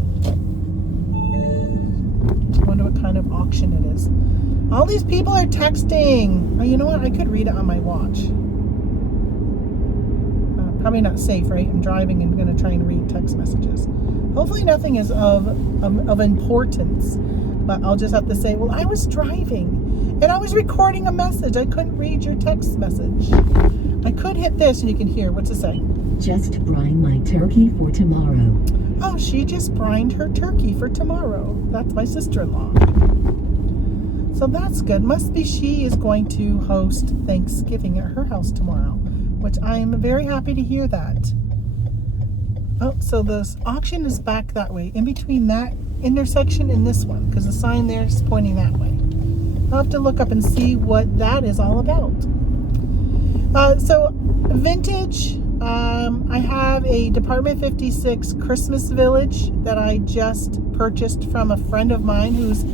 I wonder what kind of auction it is. All these people are texting. Oh, you know what? I could read it on my watch. Probably not safe, right? I'm driving and going to try and read text messages. Hopefully nothing is of importance. But I'll just have to say, well, I was driving and I was recording a message. I couldn't read your text message. I could hit this and you can hear. What's it say? Just brine my turkey for tomorrow. Oh, she just brined her turkey for tomorrow. That's my sister-in-law. So that's good. Must be she is going to host Thanksgiving at her house tomorrow, which I am very happy to hear that. Oh, so this auction is back that way, in between that intersection and this one, because the sign there is pointing that way. I'll have to look up and see what that is all about. So vintage, I have a Department 56 Christmas village that I just purchased from a friend of mine whose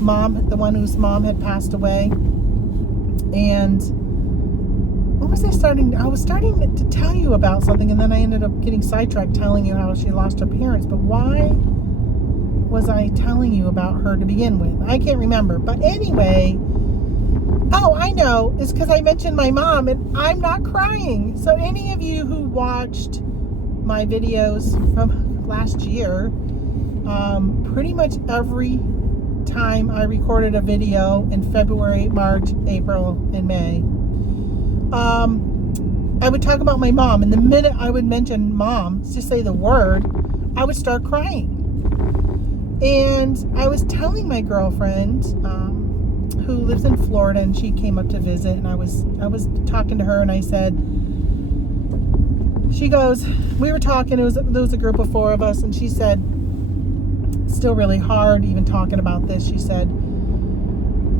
mom had passed away. And what was I starting to tell you about something, and then I ended up getting sidetracked telling you how she lost her parents. But why was I telling you about her to begin with? I can't remember. But anyway, oh, I know. It's because I mentioned my mom, and I'm not crying. So any of you who watched my videos from last year, pretty much every time I recorded a video in February, March, April, and May, I would talk about my mom, and the minute I would mention mom, just say the word, I would start crying. And I was telling my girlfriend, who lives in Florida, and she came up to visit, and I was talking to her, and I said, she goes, we were talking, there was a group of 4 of us, and she said, still really hard even talking about this, she said.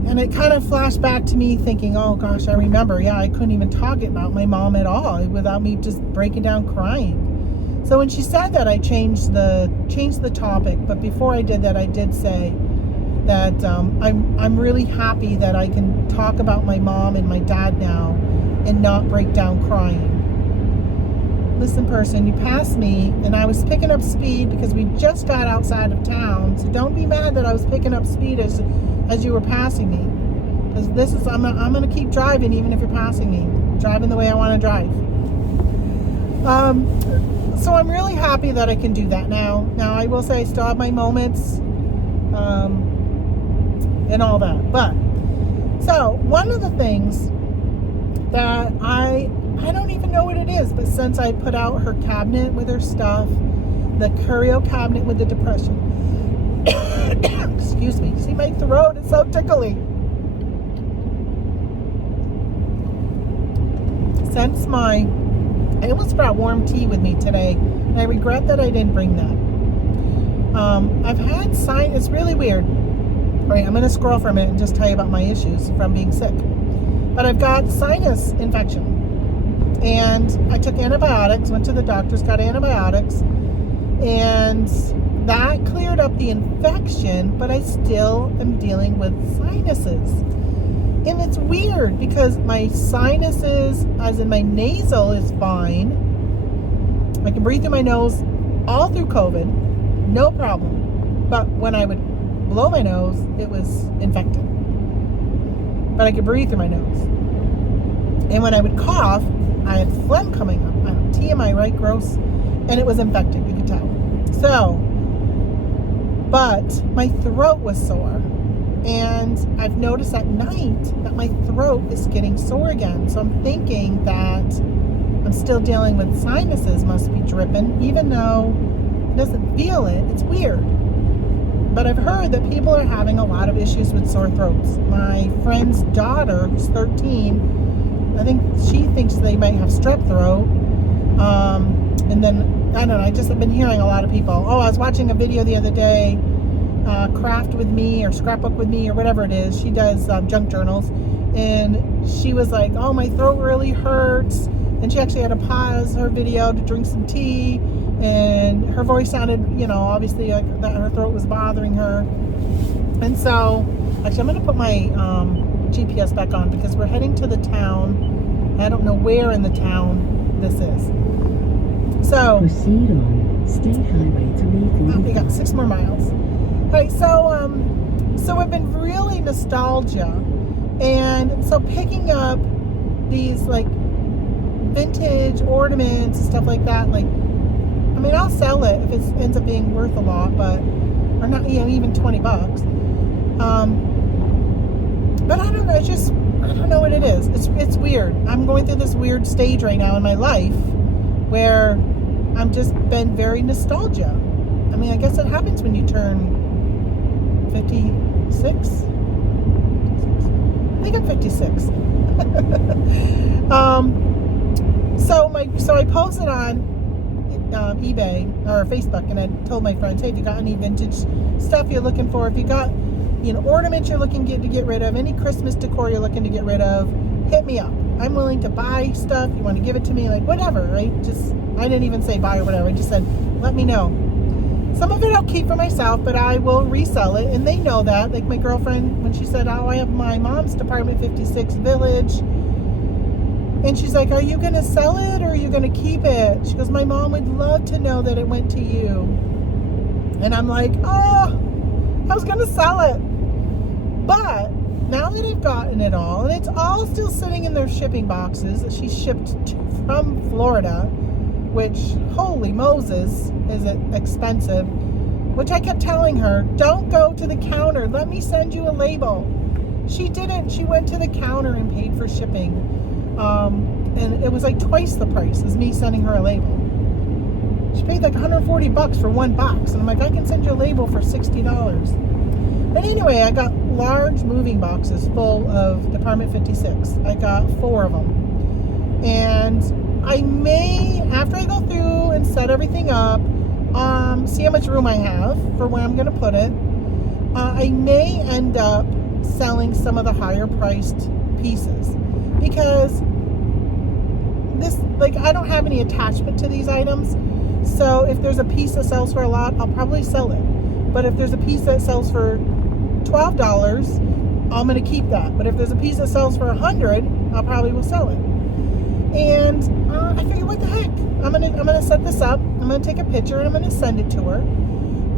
And it kind of flashed back to me thinking, oh gosh, I remember, yeah, I couldn't even talk about my mom at all without me just breaking down crying. So when she said that, I changed the topic. But before I did that, I did say that I'm really happy that I can talk about my mom and my dad now and not break down crying. Listen, person, you passed me, and I was picking up speed because we just got outside of town. So don't be mad that I was picking up speed as you were passing me. Because I'm going to keep driving even if you're passing me. Driving the way I want to drive. So I'm really happy that I can do that now. Now, I will say I still have my moments and all that. But, so, one of the things that I don't even know what it is, but since I put out her cabinet with her stuff, the curio cabinet with the depression, excuse me, see my throat, it's so tickly. Since I almost brought warm tea with me today, and I regret that I didn't bring that. I've had it's really weird. All right, I'm going to scroll for a minute and just tell you about my issues from being sick. But I've got sinus infection. And I took antibiotics, went to the doctors, got antibiotics, and that cleared up the infection, but I still am dealing with sinuses. And it's weird because my sinuses, as in my nasal, is fine. I can breathe through my nose all through COVID, no problem. But when I would blow my nose, it was infected. But I could breathe through my nose. And when I would cough, I had phlegm coming up. I don't know, TMI, right? Gross. And it was infected, you could tell. So, but my throat was sore. And I've noticed at night that my throat is getting sore again. So I'm thinking that I'm still dealing with sinuses, must be dripping, even though it doesn't feel it. It's weird. But I've heard that people are having a lot of issues with sore throats. My friend's daughter, who's 13, I think she thinks they might have strep throat. And then, I don't know, I just have been hearing a lot of people. Oh, I was watching a video the other day, Craft with Me or Scrapbook with Me or whatever it is. She does junk journals. And she was like, oh, my throat really hurts. And she actually had to pause her video to drink some tea. And her voice sounded, obviously like that her throat was bothering her. And so, actually, I'm going to put my GPS back on because we're heading to the town. I don't know where in the town this is. So, proceed on State Highway 335. we got 6 more miles. All right, so So I've been really nostalgia. And so picking up these like vintage ornaments and stuff like that, like, I mean, I'll sell it if it ends up being worth a lot, but, or not, you know, even $20. But I don't know, it's just, I don't know what it is. It's weird. I'm going through this weird stage right now in my life where I'm just been very nostalgia. I mean, I guess it happens when you turn 56. I think I'm 56. So I posted on eBay or Facebook, and I told my friends, hey, if you got any vintage stuff you're looking for, if you got, you know, ornaments you're looking to get rid of, any Christmas decor you're looking to get rid of, hit me up. I'm willing to buy stuff. You want to give it to me, like whatever, right? Just, I didn't even say buy or whatever. I just said, let me know. Some of it I'll keep for myself, but I will resell it, and they know that. Like my girlfriend, when she said, oh, I have my mom's Department 56 Village, and she's like, are you going to sell it or are you going to keep it? She goes, my mom would love to know that it went to you. And I'm like, oh, I was going to sell it. But now that I've gotten it all, and it's all still sitting in their shipping boxes that she shipped from Florida, which, holy Moses, is it expensive, which I kept telling her, don't go to the counter, let me send you a label. She didn't. She went to the counter and paid for shipping. And it was like twice the price as me sending her a label. She paid like $140 for one box, and I'm like, I can send you a label for $60. But anyway, I got large moving boxes full of Department 56. I got 4 of them. And I may, after I go through and set everything up, see how much room I have for where I'm going to put it. I may end up selling some of the higher priced pieces, because this, like, I don't have any attachment to these items. So if there's a piece that sells for a lot, I'll probably sell it. But if there's a piece that sells for $12, I'm going to keep that. But if there's a piece that sells for $100, I'll probably will sell it. And I figured, what the heck? I'm gonna set this up. I'm gonna take a picture and I'm gonna send it to her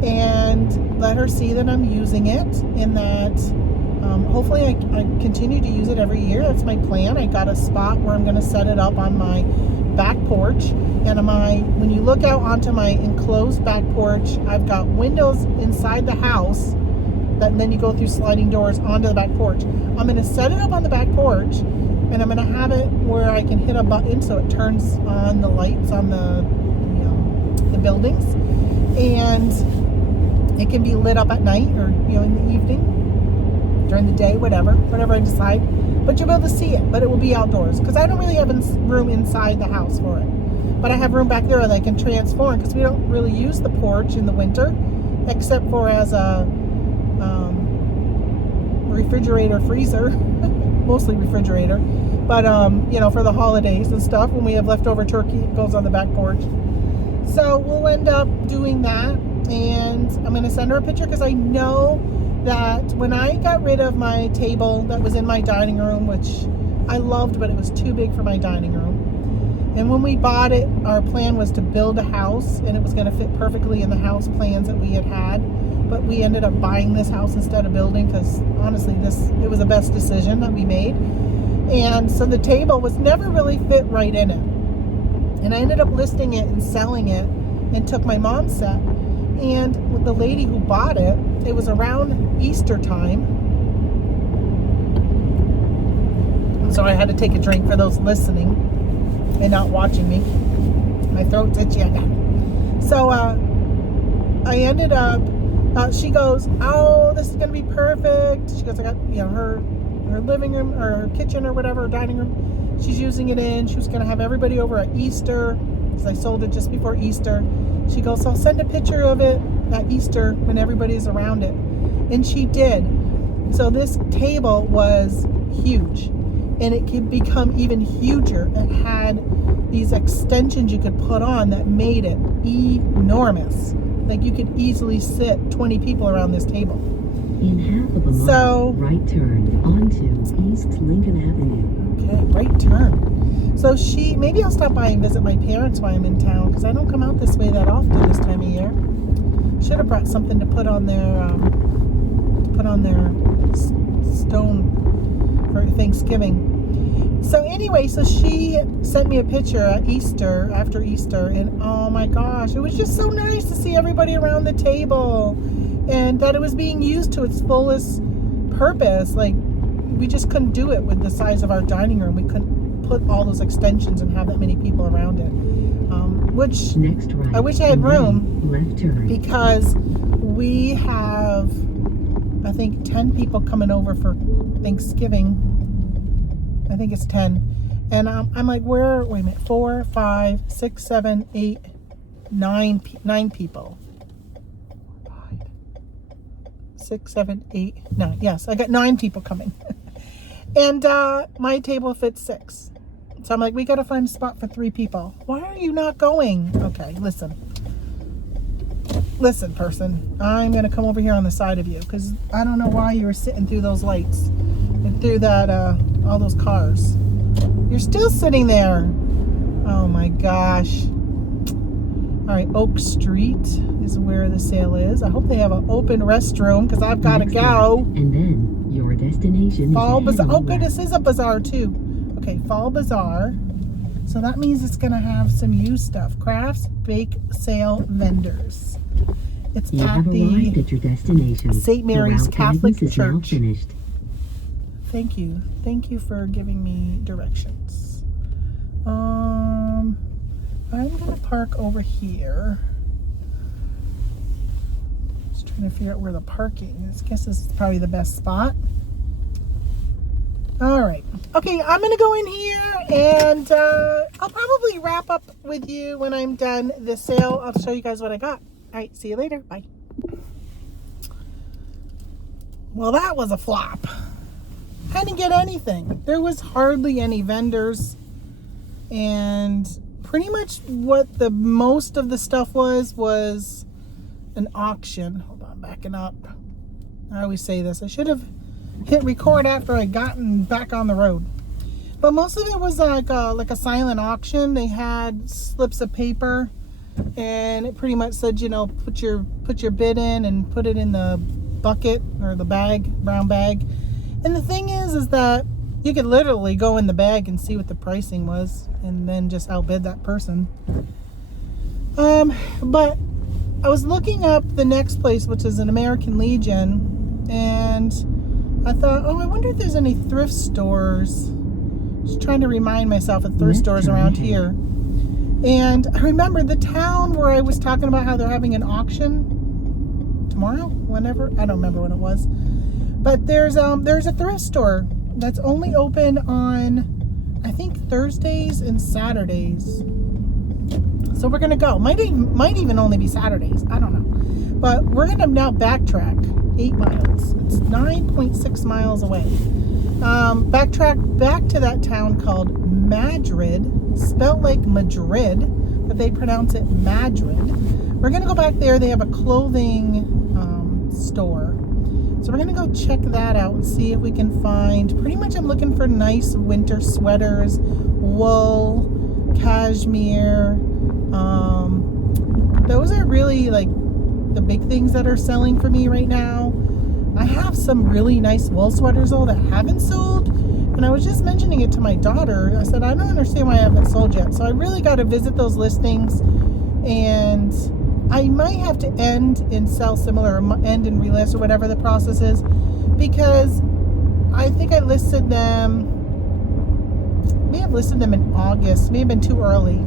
and let her see that I'm using it, and that hopefully I continue to use it every year. That's my plan. I got a spot where I'm gonna set it up on my back porch, and when you look out onto my enclosed back porch, I've got windows inside the house that then you go through sliding doors onto the back porch. I'm gonna set it up on the back porch, and I'm going to have it where I can hit a button so it turns on the lights on the buildings, and it can be lit up at night or, you know, in the evening, during the day, whatever I decide. But you'll be able to see it, but it will be outdoors, because I don't really have room inside the house for it. But I have room back there that I can transform, because we don't really use the porch in the winter, except for as a refrigerator, freezer. Mostly refrigerator, but you know, for the holidays and stuff, when we have leftover turkey, it goes on the back porch. So we'll end up doing that, and I'm going to send her a picture, because I know that when I got rid of my table that was in my dining room, which I loved, but it was too big for my dining room, and when we bought it, our plan was to build a house, and it was going to fit perfectly in the house plans that we had. But we ended up buying this house instead of building, because honestly, it was the best decision that we made. And so the table was never really fit right in it. And I ended up listing it and selling it, and took my mom's set. And with the lady who bought it, it was around Easter time. And so I had to take a drink for those listening and not watching me. My throat's itchy again. So I ended up, she goes, oh, this is going to be perfect. She goes, I got, you know, her living room or her kitchen or whatever, her dining room, she's using it in. She was going to have everybody over at Easter, because I sold it just before Easter. She goes, so I'll send a picture of it at Easter when everybody's around it. And she did. So this table was huge, and it could become even huger. It had these extensions you could put on that made it enormous. Like, you could easily sit 20 people around this table. In half of a mile, right turn onto East Lincoln Avenue. Okay, right turn. So maybe I'll stop by and visit my parents while I'm in town, because I don't come out this way that often this time of year. Should have brought something to put on their put on their stone for Thanksgiving. So anyway, so she sent me a picture at Easter, after Easter, and oh my gosh, it was just so nice to see everybody around the table and that it was being used to its fullest purpose. Like, we just couldn't do it with the size of our dining room. We couldn't put all those extensions and have that many people around it. Which Next right, I wish I had room, left turn. because we have, I think, 10 people coming over for Thanksgiving. I think it's 10. And I'm like, wait a minute, 4, 5, 6, 7, 8, 9 people. 5, 6, 7, 8, 9. Yes, I got 9 people coming. And my table fits 6. So I'm like, we got to find a spot for 3 people. Why are you not going? Okay, listen. Listen, person. I'm going to come over here on the side of you because I don't know why you were sitting through those lights and through that, all those cars. You're still sitting there. Oh my gosh. All right, Oak Street is where the sale is. I hope they have an open restroom because I've got to go. And then your destination Fall is Bazaar. Oh, left. good, this is a bazaar too. Okay, Fall Bazaar. So that means it's gonna have some used stuff. Crafts, bake sale vendors. It's You at have arrived the at your destination. St. Mary's The route Catholic guidance is now Church. finished. Thank you. Thank you for giving me directions. I'm gonna park over here. Just trying to figure out where the parking is. I guess this is probably the best spot. All right. Okay, I'm gonna go in here and I'll probably wrap up with you when I'm done the sale. I'll show you guys what I got. All right, see you later. Bye. Well, that was a flop. I didn't get anything. There was hardly any vendors, and pretty much what the most of the stuff was an auction. Hold on, backing up. I always say this. I should have hit record after I gotten back on the road. But most of it was like a silent auction. They had slips of paper, and it pretty much said, you know, put your bid in and put it in the bucket or the bag, brown bag. And the thing is that you could literally go in the bag and see what the pricing was and then just outbid that person. But I was looking up the next place, which is an American Legion, and I thought, oh, I wonder if there's any thrift stores. Just trying to remind myself of thrift stores around here. And I remember the town where I was talking about how they're having an auction tomorrow, whenever, I don't remember when it was. But there's a thrift store that's only open on, I think, Thursdays and Saturdays. So we're gonna go. Might even only be Saturdays. I don't know. But we're gonna now backtrack 8 miles. It's 9.6 miles away. Backtrack back to that town called Madrid, spelled like Madrid, but they pronounce it Madrid. We're gonna go back there. They have a clothing store. So we're gonna go check that out and see if we can find, pretty much I'm looking for nice winter sweaters, wool, cashmere. Those are really like the big things that are selling for me right now. I have some really nice wool sweaters though that haven't sold, and I was just mentioning it to my daughter. I said, I don't understand why I haven't sold yet. So I really got to visit those listings, and I might have to end and sell similar, end and relist or whatever the process is, because I think I listed them, may have listed them in August, may have been too early.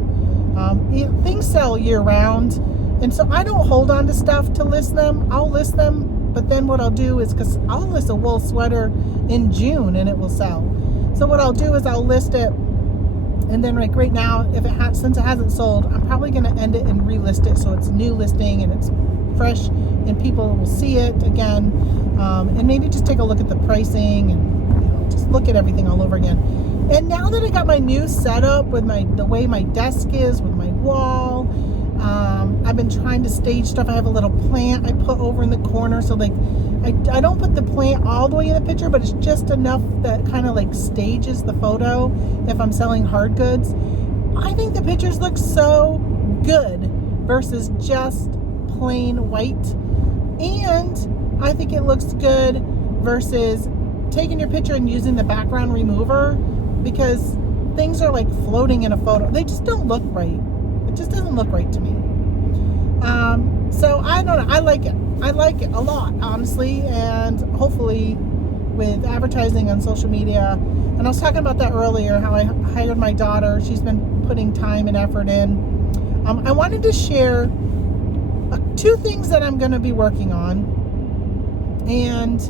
Things sell year round, and so I don't hold on to stuff to list them. I'll list them, but then what I'll do is, because I'll list a wool sweater in June and it will sell. So what I'll do is I'll list it, and then like right now, since it hasn't sold, I'm probably going to end it and relist it so it's a new listing and it's fresh and people will see it again, and maybe just take a look at the pricing and just look at everything all over again. And now that I got my new setup with the way my desk is, with my wall, I've been trying to stage stuff. I have a little plant I put over in the corner, so like I don't put the plant all the way in the picture, but it's just enough that kind of like stages the photo if I'm selling hard goods. I think the pictures look so good versus just plain white. And I think it looks good versus taking your picture and using the background remover, because things are like floating in a photo. They just don't look right. It just doesn't look right to me. So I don't know. I like it. I like it a lot, honestly, and hopefully with advertising on social media. And I was talking about that earlier, how I hired my daughter. She's been putting time and effort in. I wanted to share two things that I'm going to be working on. And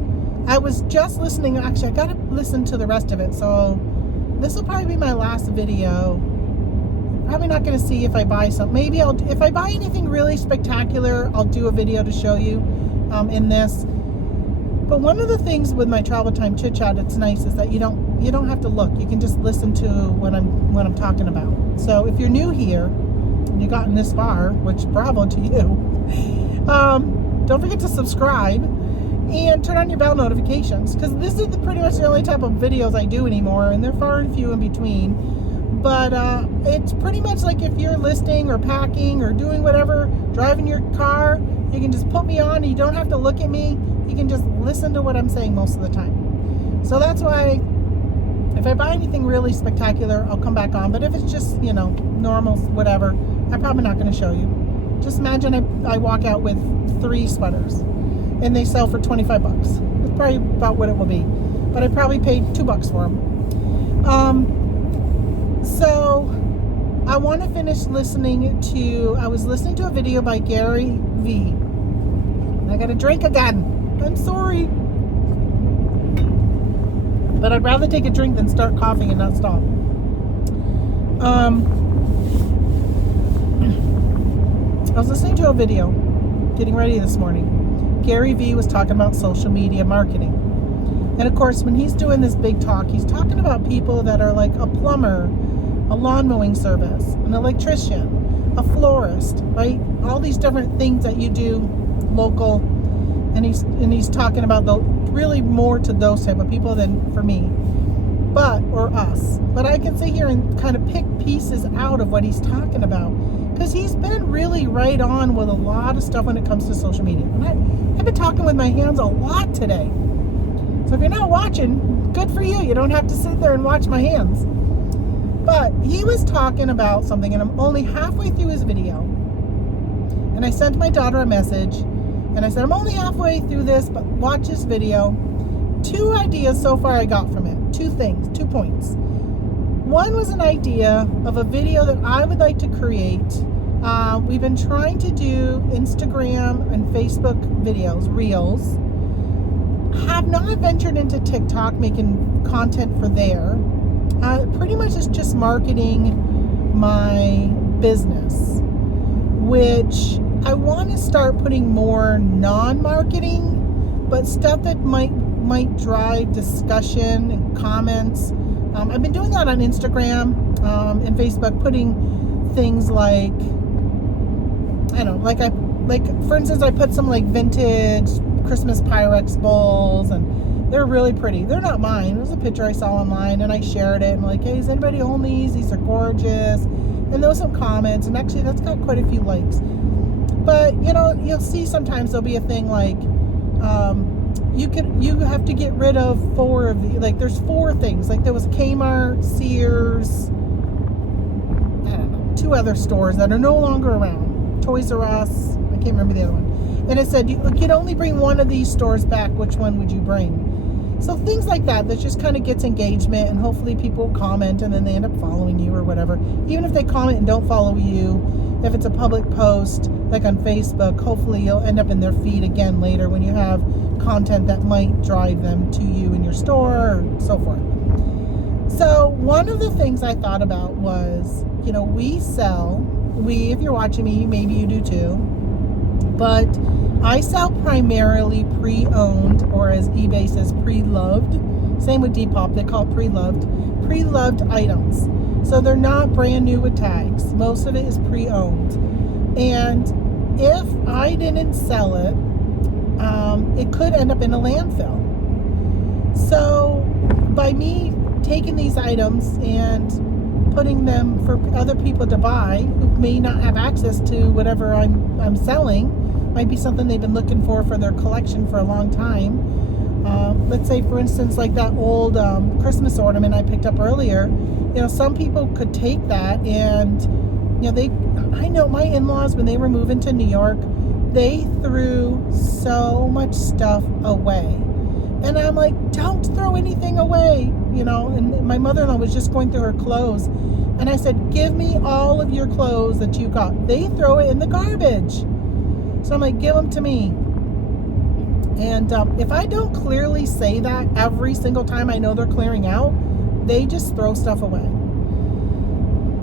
I was just listening. Actually, I got to listen to the rest of it. So this will probably be my last video. Probably not going to see if I buy something. Maybe if I buy anything really spectacular, I'll do a video to show you in this. But one of the things with my travel time chit chat, it's nice, is that you don't have to look. You can just listen to what I'm talking about. So if you're new here and you've gotten this far, which bravo to you, don't forget to subscribe and turn on your bell notifications, because this is pretty much the only type of videos I do anymore, and they're far and few in between. But it's pretty much like if you're listing or packing or doing whatever, driving your car, you can just put me on. You don't have to look at me. You can just listen to what I'm saying most of the time. So that's why if I buy anything really spectacular, I'll come back on. But if it's just, normal, whatever, I'm probably not going to show you. Just imagine I walk out with 3 sweaters and they sell for 25 bucks. It's probably about what it will be. But I probably paid $2 for them. So I want to finish I was listening to a video by Gary V. I got to drink again. I'm sorry. But I'd rather take a drink than start coughing and not stop. I was listening to a video, getting ready this morning. Gary V was talking about social media marketing. And of course, when he's doing this big talk, he's talking about people that are like a plumber, a lawn mowing service, an electrician, a florist, right? All these different things that you do local. And he's talking about really more to those type of people than for me, or us. But I can sit here and kind of pick pieces out of what he's talking about, because he's been really right on with a lot of stuff when it comes to social media. And I've been talking with my hands a lot today. So if you're not watching, good for you. You don't have to sit there and watch my hands. But he was talking about something, and I'm only halfway through his video. And I sent my daughter a message, and I said, I'm only halfway through this, but watch this video. 2 ideas so far I got from it. 2 things, 2 points. One was an idea of a video that I would like to create. We've been trying to do Instagram and Facebook videos, Reels. Have not ventured into TikTok, making content for there. Pretty much it's just marketing my business, which I want to start putting more non-marketing, but stuff that might drive discussion and comments. I've been doing that on Instagram and Facebook, putting things like, I don't know, for instance, I put some like vintage Christmas Pyrex bowls, and they're really pretty. They're not mine. It was a picture I saw online, and I shared it. I'm like, hey, does anybody own these? These are gorgeous. And there was some comments, and actually that's got quite a few likes. But you'll see sometimes there'll be a thing like you have to get rid of 4 of these. Like there's 4 things. Like there was Kmart, Sears, I don't know, 2 other stores that are no longer around. Toys R Us. I can't remember the other one. And it said you could only bring 1 of these stores back. Which one would you bring? So things like that just kind of gets engagement, and hopefully people comment and then they end up following you or whatever. Even if they comment and don't follow you, if it's a public post like on Facebook, hopefully you'll end up in their feed again later when you have content that might drive them to you in your store or so forth. So one of the things I thought about was, if you're watching me, maybe you do too, but I sell primarily pre-owned, or as eBay says, pre-loved. Same with Depop, they call it pre-loved items. So they're not brand new with tags. Most of it is pre-owned. And if I didn't sell it, it could end up in a landfill. So by me taking these items and putting them for other people to buy who may not have access to whatever I'm selling, might be something they've been looking for their collection for a long time. Let's say, for instance, like that old Christmas ornament I picked up earlier. You know, some people could take that and, you know, I know my in-laws, when they were moving to New York, they threw so much stuff away. And I'm like, don't throw anything away, you know. And my mother-in-law was just going through her clothes. And I said, give me all of your clothes that you got. They throw it in the garbage. So I'm like, give them to me. And if I don't clearly say that every single time I know they're clearing out, they just throw stuff away.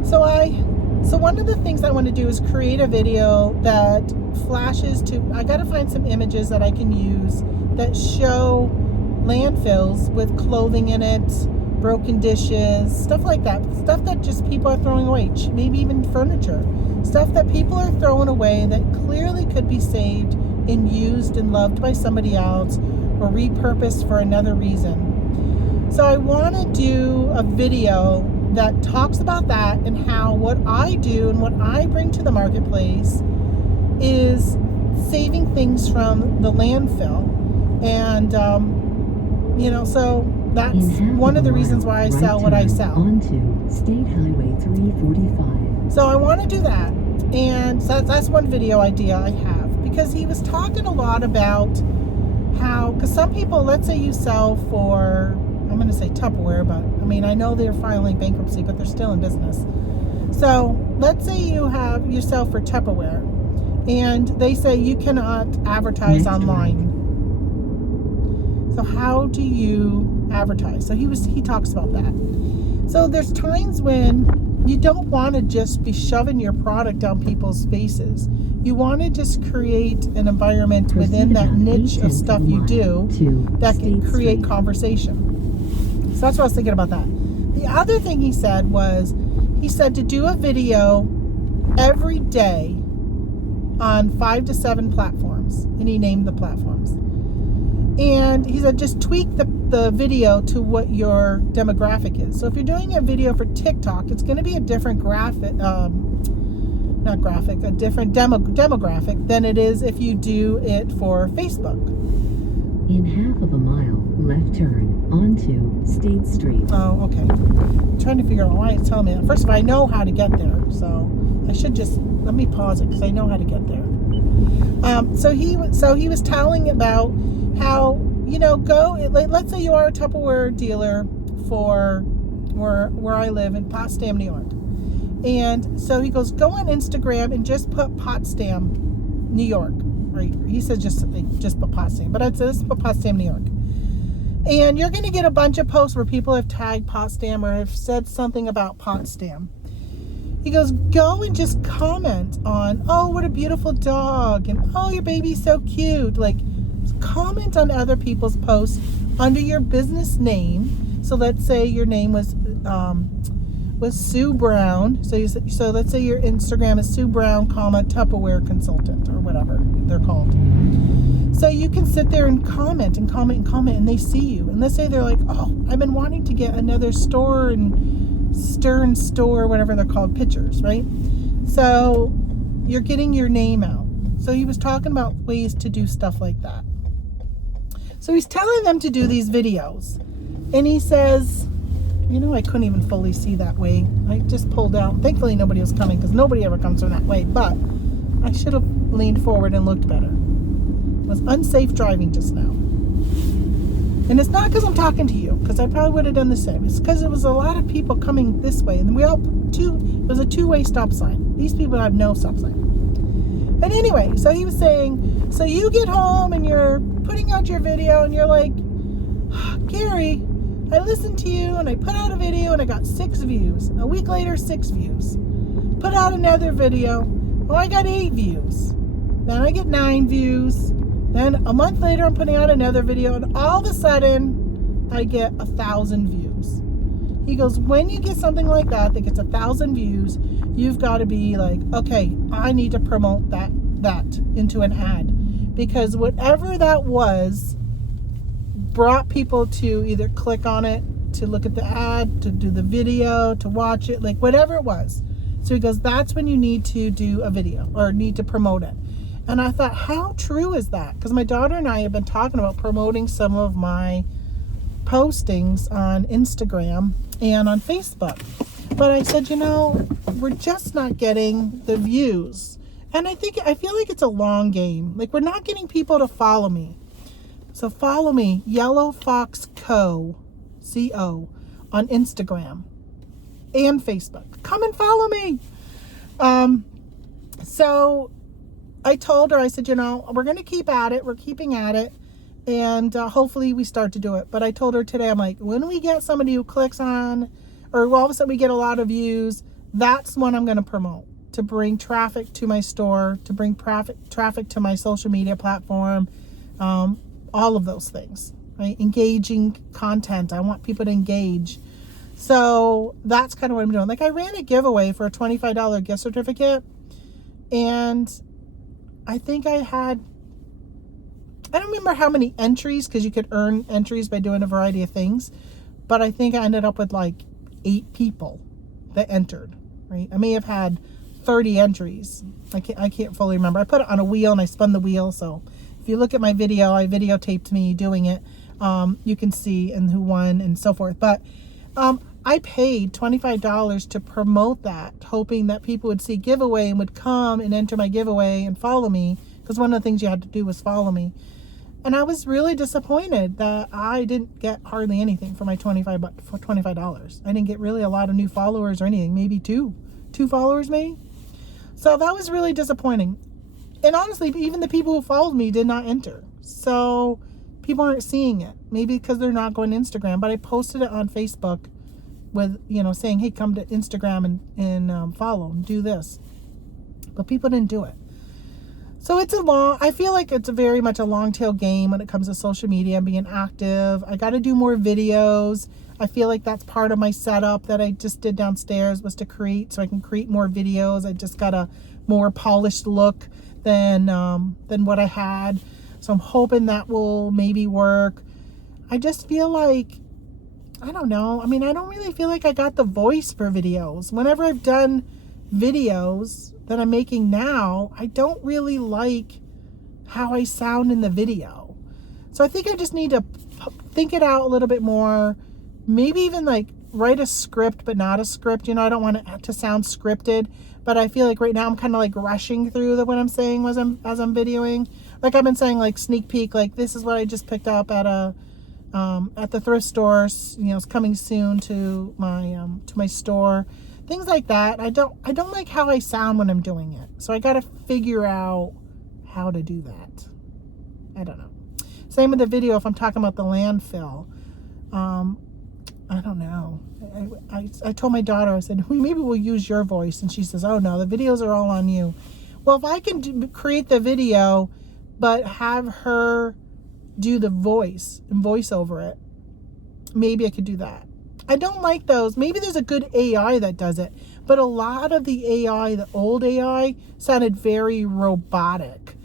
So one of the things I want to do is create a video that flashes to, I got to find some images that I can use that show landfills with clothing in it, broken dishes, stuff like that. Stuff that just people are throwing away, maybe even furniture. Stuff that people are throwing away that clearly could be saved and used and loved by somebody else or repurposed for another reason. So I want to do a video that talks about that and how what I do and what I bring to the marketplace is saving things from the landfill. And, you know, so that's one of the reasons why I sell what I sell. Onto State Highway 345. So I want to do that. And so that's one video idea I have. Because he was talking a lot about how, because some people, let's say you sell for, I'm going to say Tupperware, but I mean, I know they're filing bankruptcy, but they're still in business. So let's say you sell for Tupperware, and they say you cannot advertise online. So how do you advertise? So he talks about that. So there's times when you don't want to just be shoving your product down people's faces. You want to just create an environment within that niche of stuff you do that can create conversation. So that's what I was thinking about that. The other thing he said to do a video every day on 5 to 7 platforms, and he named the platforms. And he said just tweak the video to what your demographic is. So if you're doing a video for TikTok, it's going to be a different a different demographic than it is if you do it for Facebook. In half of a mile, left turn onto State Street. Oh, okay. I'm trying to figure out why it's telling me that. First of all, I know how to get there, so I should just, let me pause it because I know how to get there. So he was telling about how, you know, let's say you are a Tupperware dealer for where I live in Potsdam, New York. And so he goes, go on Instagram and just put Potsdam, New York. Right? He says just put Potsdam, but I'd say let's put Potsdam, New York. And you're going to get a bunch of posts where people have tagged Potsdam or have said something about Potsdam. He goes, go and just comment on, oh, what a beautiful dog, and oh, your baby's so cute. Like, comment on other people's posts under your business name. So let's say your name was Sue Brown. So let's say your Instagram is Sue Brown, Tupperware consultant or whatever they're called. So you can sit there and comment, and they see you. And let's say they're like, oh, I've been wanting to get another store and Stern store, whatever they're called, pictures, right? So you're getting your name out. So he was talking about ways to do stuff like that. So he's telling them to do these videos. And he says, you know, I couldn't even fully see that way. I just pulled out. Thankfully, nobody was coming because nobody ever comes from that way. But I should have leaned forward and looked better. It was unsafe driving just now. And it's not because I'm talking to you, because I probably would have done the same. It's because there was a lot of people coming this way. And it was a two-way stop sign. These people have no stop sign. But anyway, so he was saying, so you get home and you're putting out your video and you're like, Gary, I listened to you and I put out a video and I got 6 views. A week later, 6 views. Put out another video. Oh, I got 8 views. Then I get 9 views. Then a month later, I'm putting out another video, and all of a sudden, I get 1,000 views. He goes, when you get something like that gets 1,000 views, you've got to be like, okay, I need to promote that into an ad, because whatever that was brought people to either click on it, to look at the ad, to do the video, to watch it, like whatever it was. So he goes, that's when you need to do a video or need to promote it. And I thought, how true is that? Because my daughter and I have been talking about promoting some of my postings on Instagram and on Facebook. But I said, we're just not getting the views. And I feel like it's a long game. Like, we're not getting people to follow me. So follow me, Yellow Fox C-O, on Instagram and Facebook. Come and follow me. So I told her, I said, we're going to keep at it. We're keeping at it. And hopefully we start to do it. But I told her today, I'm like, when we get somebody who clicks on, or all of a sudden we get a lot of views, that's when I'm going to promote, to bring traffic to my store, to bring traffic to my social media platform, all of those things, right? Engaging content. I want people to engage. So that's kind of what I'm doing. Like, I ran a giveaway for a $25 gift certificate, and I think I don't remember how many entries, because you could earn entries by doing a variety of things, but I think I ended up with like 8 people that entered, right? I may have had 30 entries. I can't fully remember. I put it on a wheel and I spun the wheel. So if you look at my video, I videotaped me doing it. You can see and who won and so forth. But I paid $25 to promote that, hoping that people would see giveaway and would come and enter my giveaway and follow me. Because one of the things you had to do was follow me. And I was really disappointed that I didn't get hardly anything for my $25. I didn't get really a lot of new followers or anything. Maybe two followers, maybe. So that was really disappointing. And honestly, even the people who followed me did not enter. So people aren't seeing it. Maybe because they're not going to Instagram. But I posted it on Facebook with, saying, hey, come to Instagram and follow and do this. But people didn't do it. So I feel like it's very much a long tail game when it comes to social media and being active. I got to do more videos. I feel like that's part of my setup that I just did downstairs, was to create, so I can create more videos. I just got a more polished look than what I had. So I'm hoping that will maybe work. I just feel like, I don't know. I mean, I don't really feel like I got the voice for videos. Whenever I've done videos that I'm making now, I don't really like how I sound in the video. So I think I just need to think it out a little bit more. Maybe even like write a script, but not a script. I don't want it to sound scripted, but I feel like right now I'm kind of like rushing through what I'm saying as I'm videoing. Like, I've been saying, like, sneak peek, like, this is what I just picked up at the thrift store. It's coming soon to my store. Things like that. I don't like how I sound when I'm doing it. So I got to figure out how to do that. I don't know. Same with the video if I'm talking about the landfill. I don't know. I told my daughter, I said, maybe we'll use your voice. And she says, oh no, the videos are all on you. Well, if I can create the video, but have her do the voice and voice over it, maybe I could do that. I don't like those. Maybe there's a good AI that does it, but a lot of the AI, the old AI, sounded very robotic.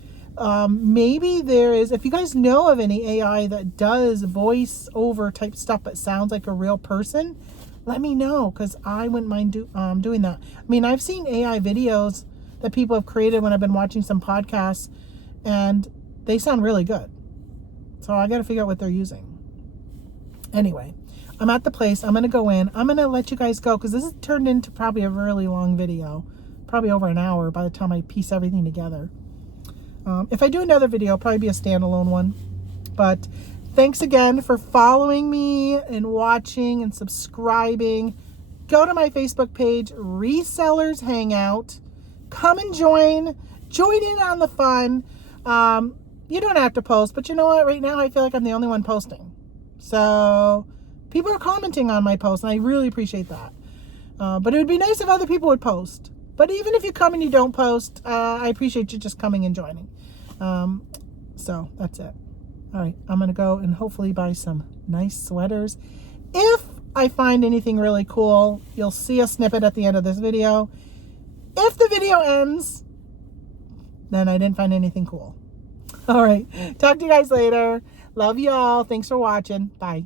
Maybe there is, if you guys know of any AI that does voice over type stuff but sounds like a real person, let me know, because I wouldn't mind doing that. I mean, I've seen AI videos that people have created when I've been watching some podcasts, and they sound really good. So I got to figure out what they're using. Anyway, I'm at the place. I'm going to go in. I'm going to let you guys go, because this has turned into probably a really long video. Probably over an hour by the time I piece everything together. If I do another video, it'll probably be a standalone one. But thanks again for following me and watching and subscribing. Go to my Facebook page, Resellers Hangout. Come and join in on the fun. You don't have to post, but you know what? Right now I feel like I'm the only one posting. So people are commenting on my posts, and I really appreciate that. But it would be nice if other people would post. But even if you come and you don't post, I appreciate you just coming and joining. So that's it. All right, I'm going to go and hopefully buy some nice sweaters. If I find anything really cool, you'll see a snippet at the end of this video. If the video ends, then I didn't find anything cool. All right, talk to you guys later. Love you all. Thanks for watching. Bye.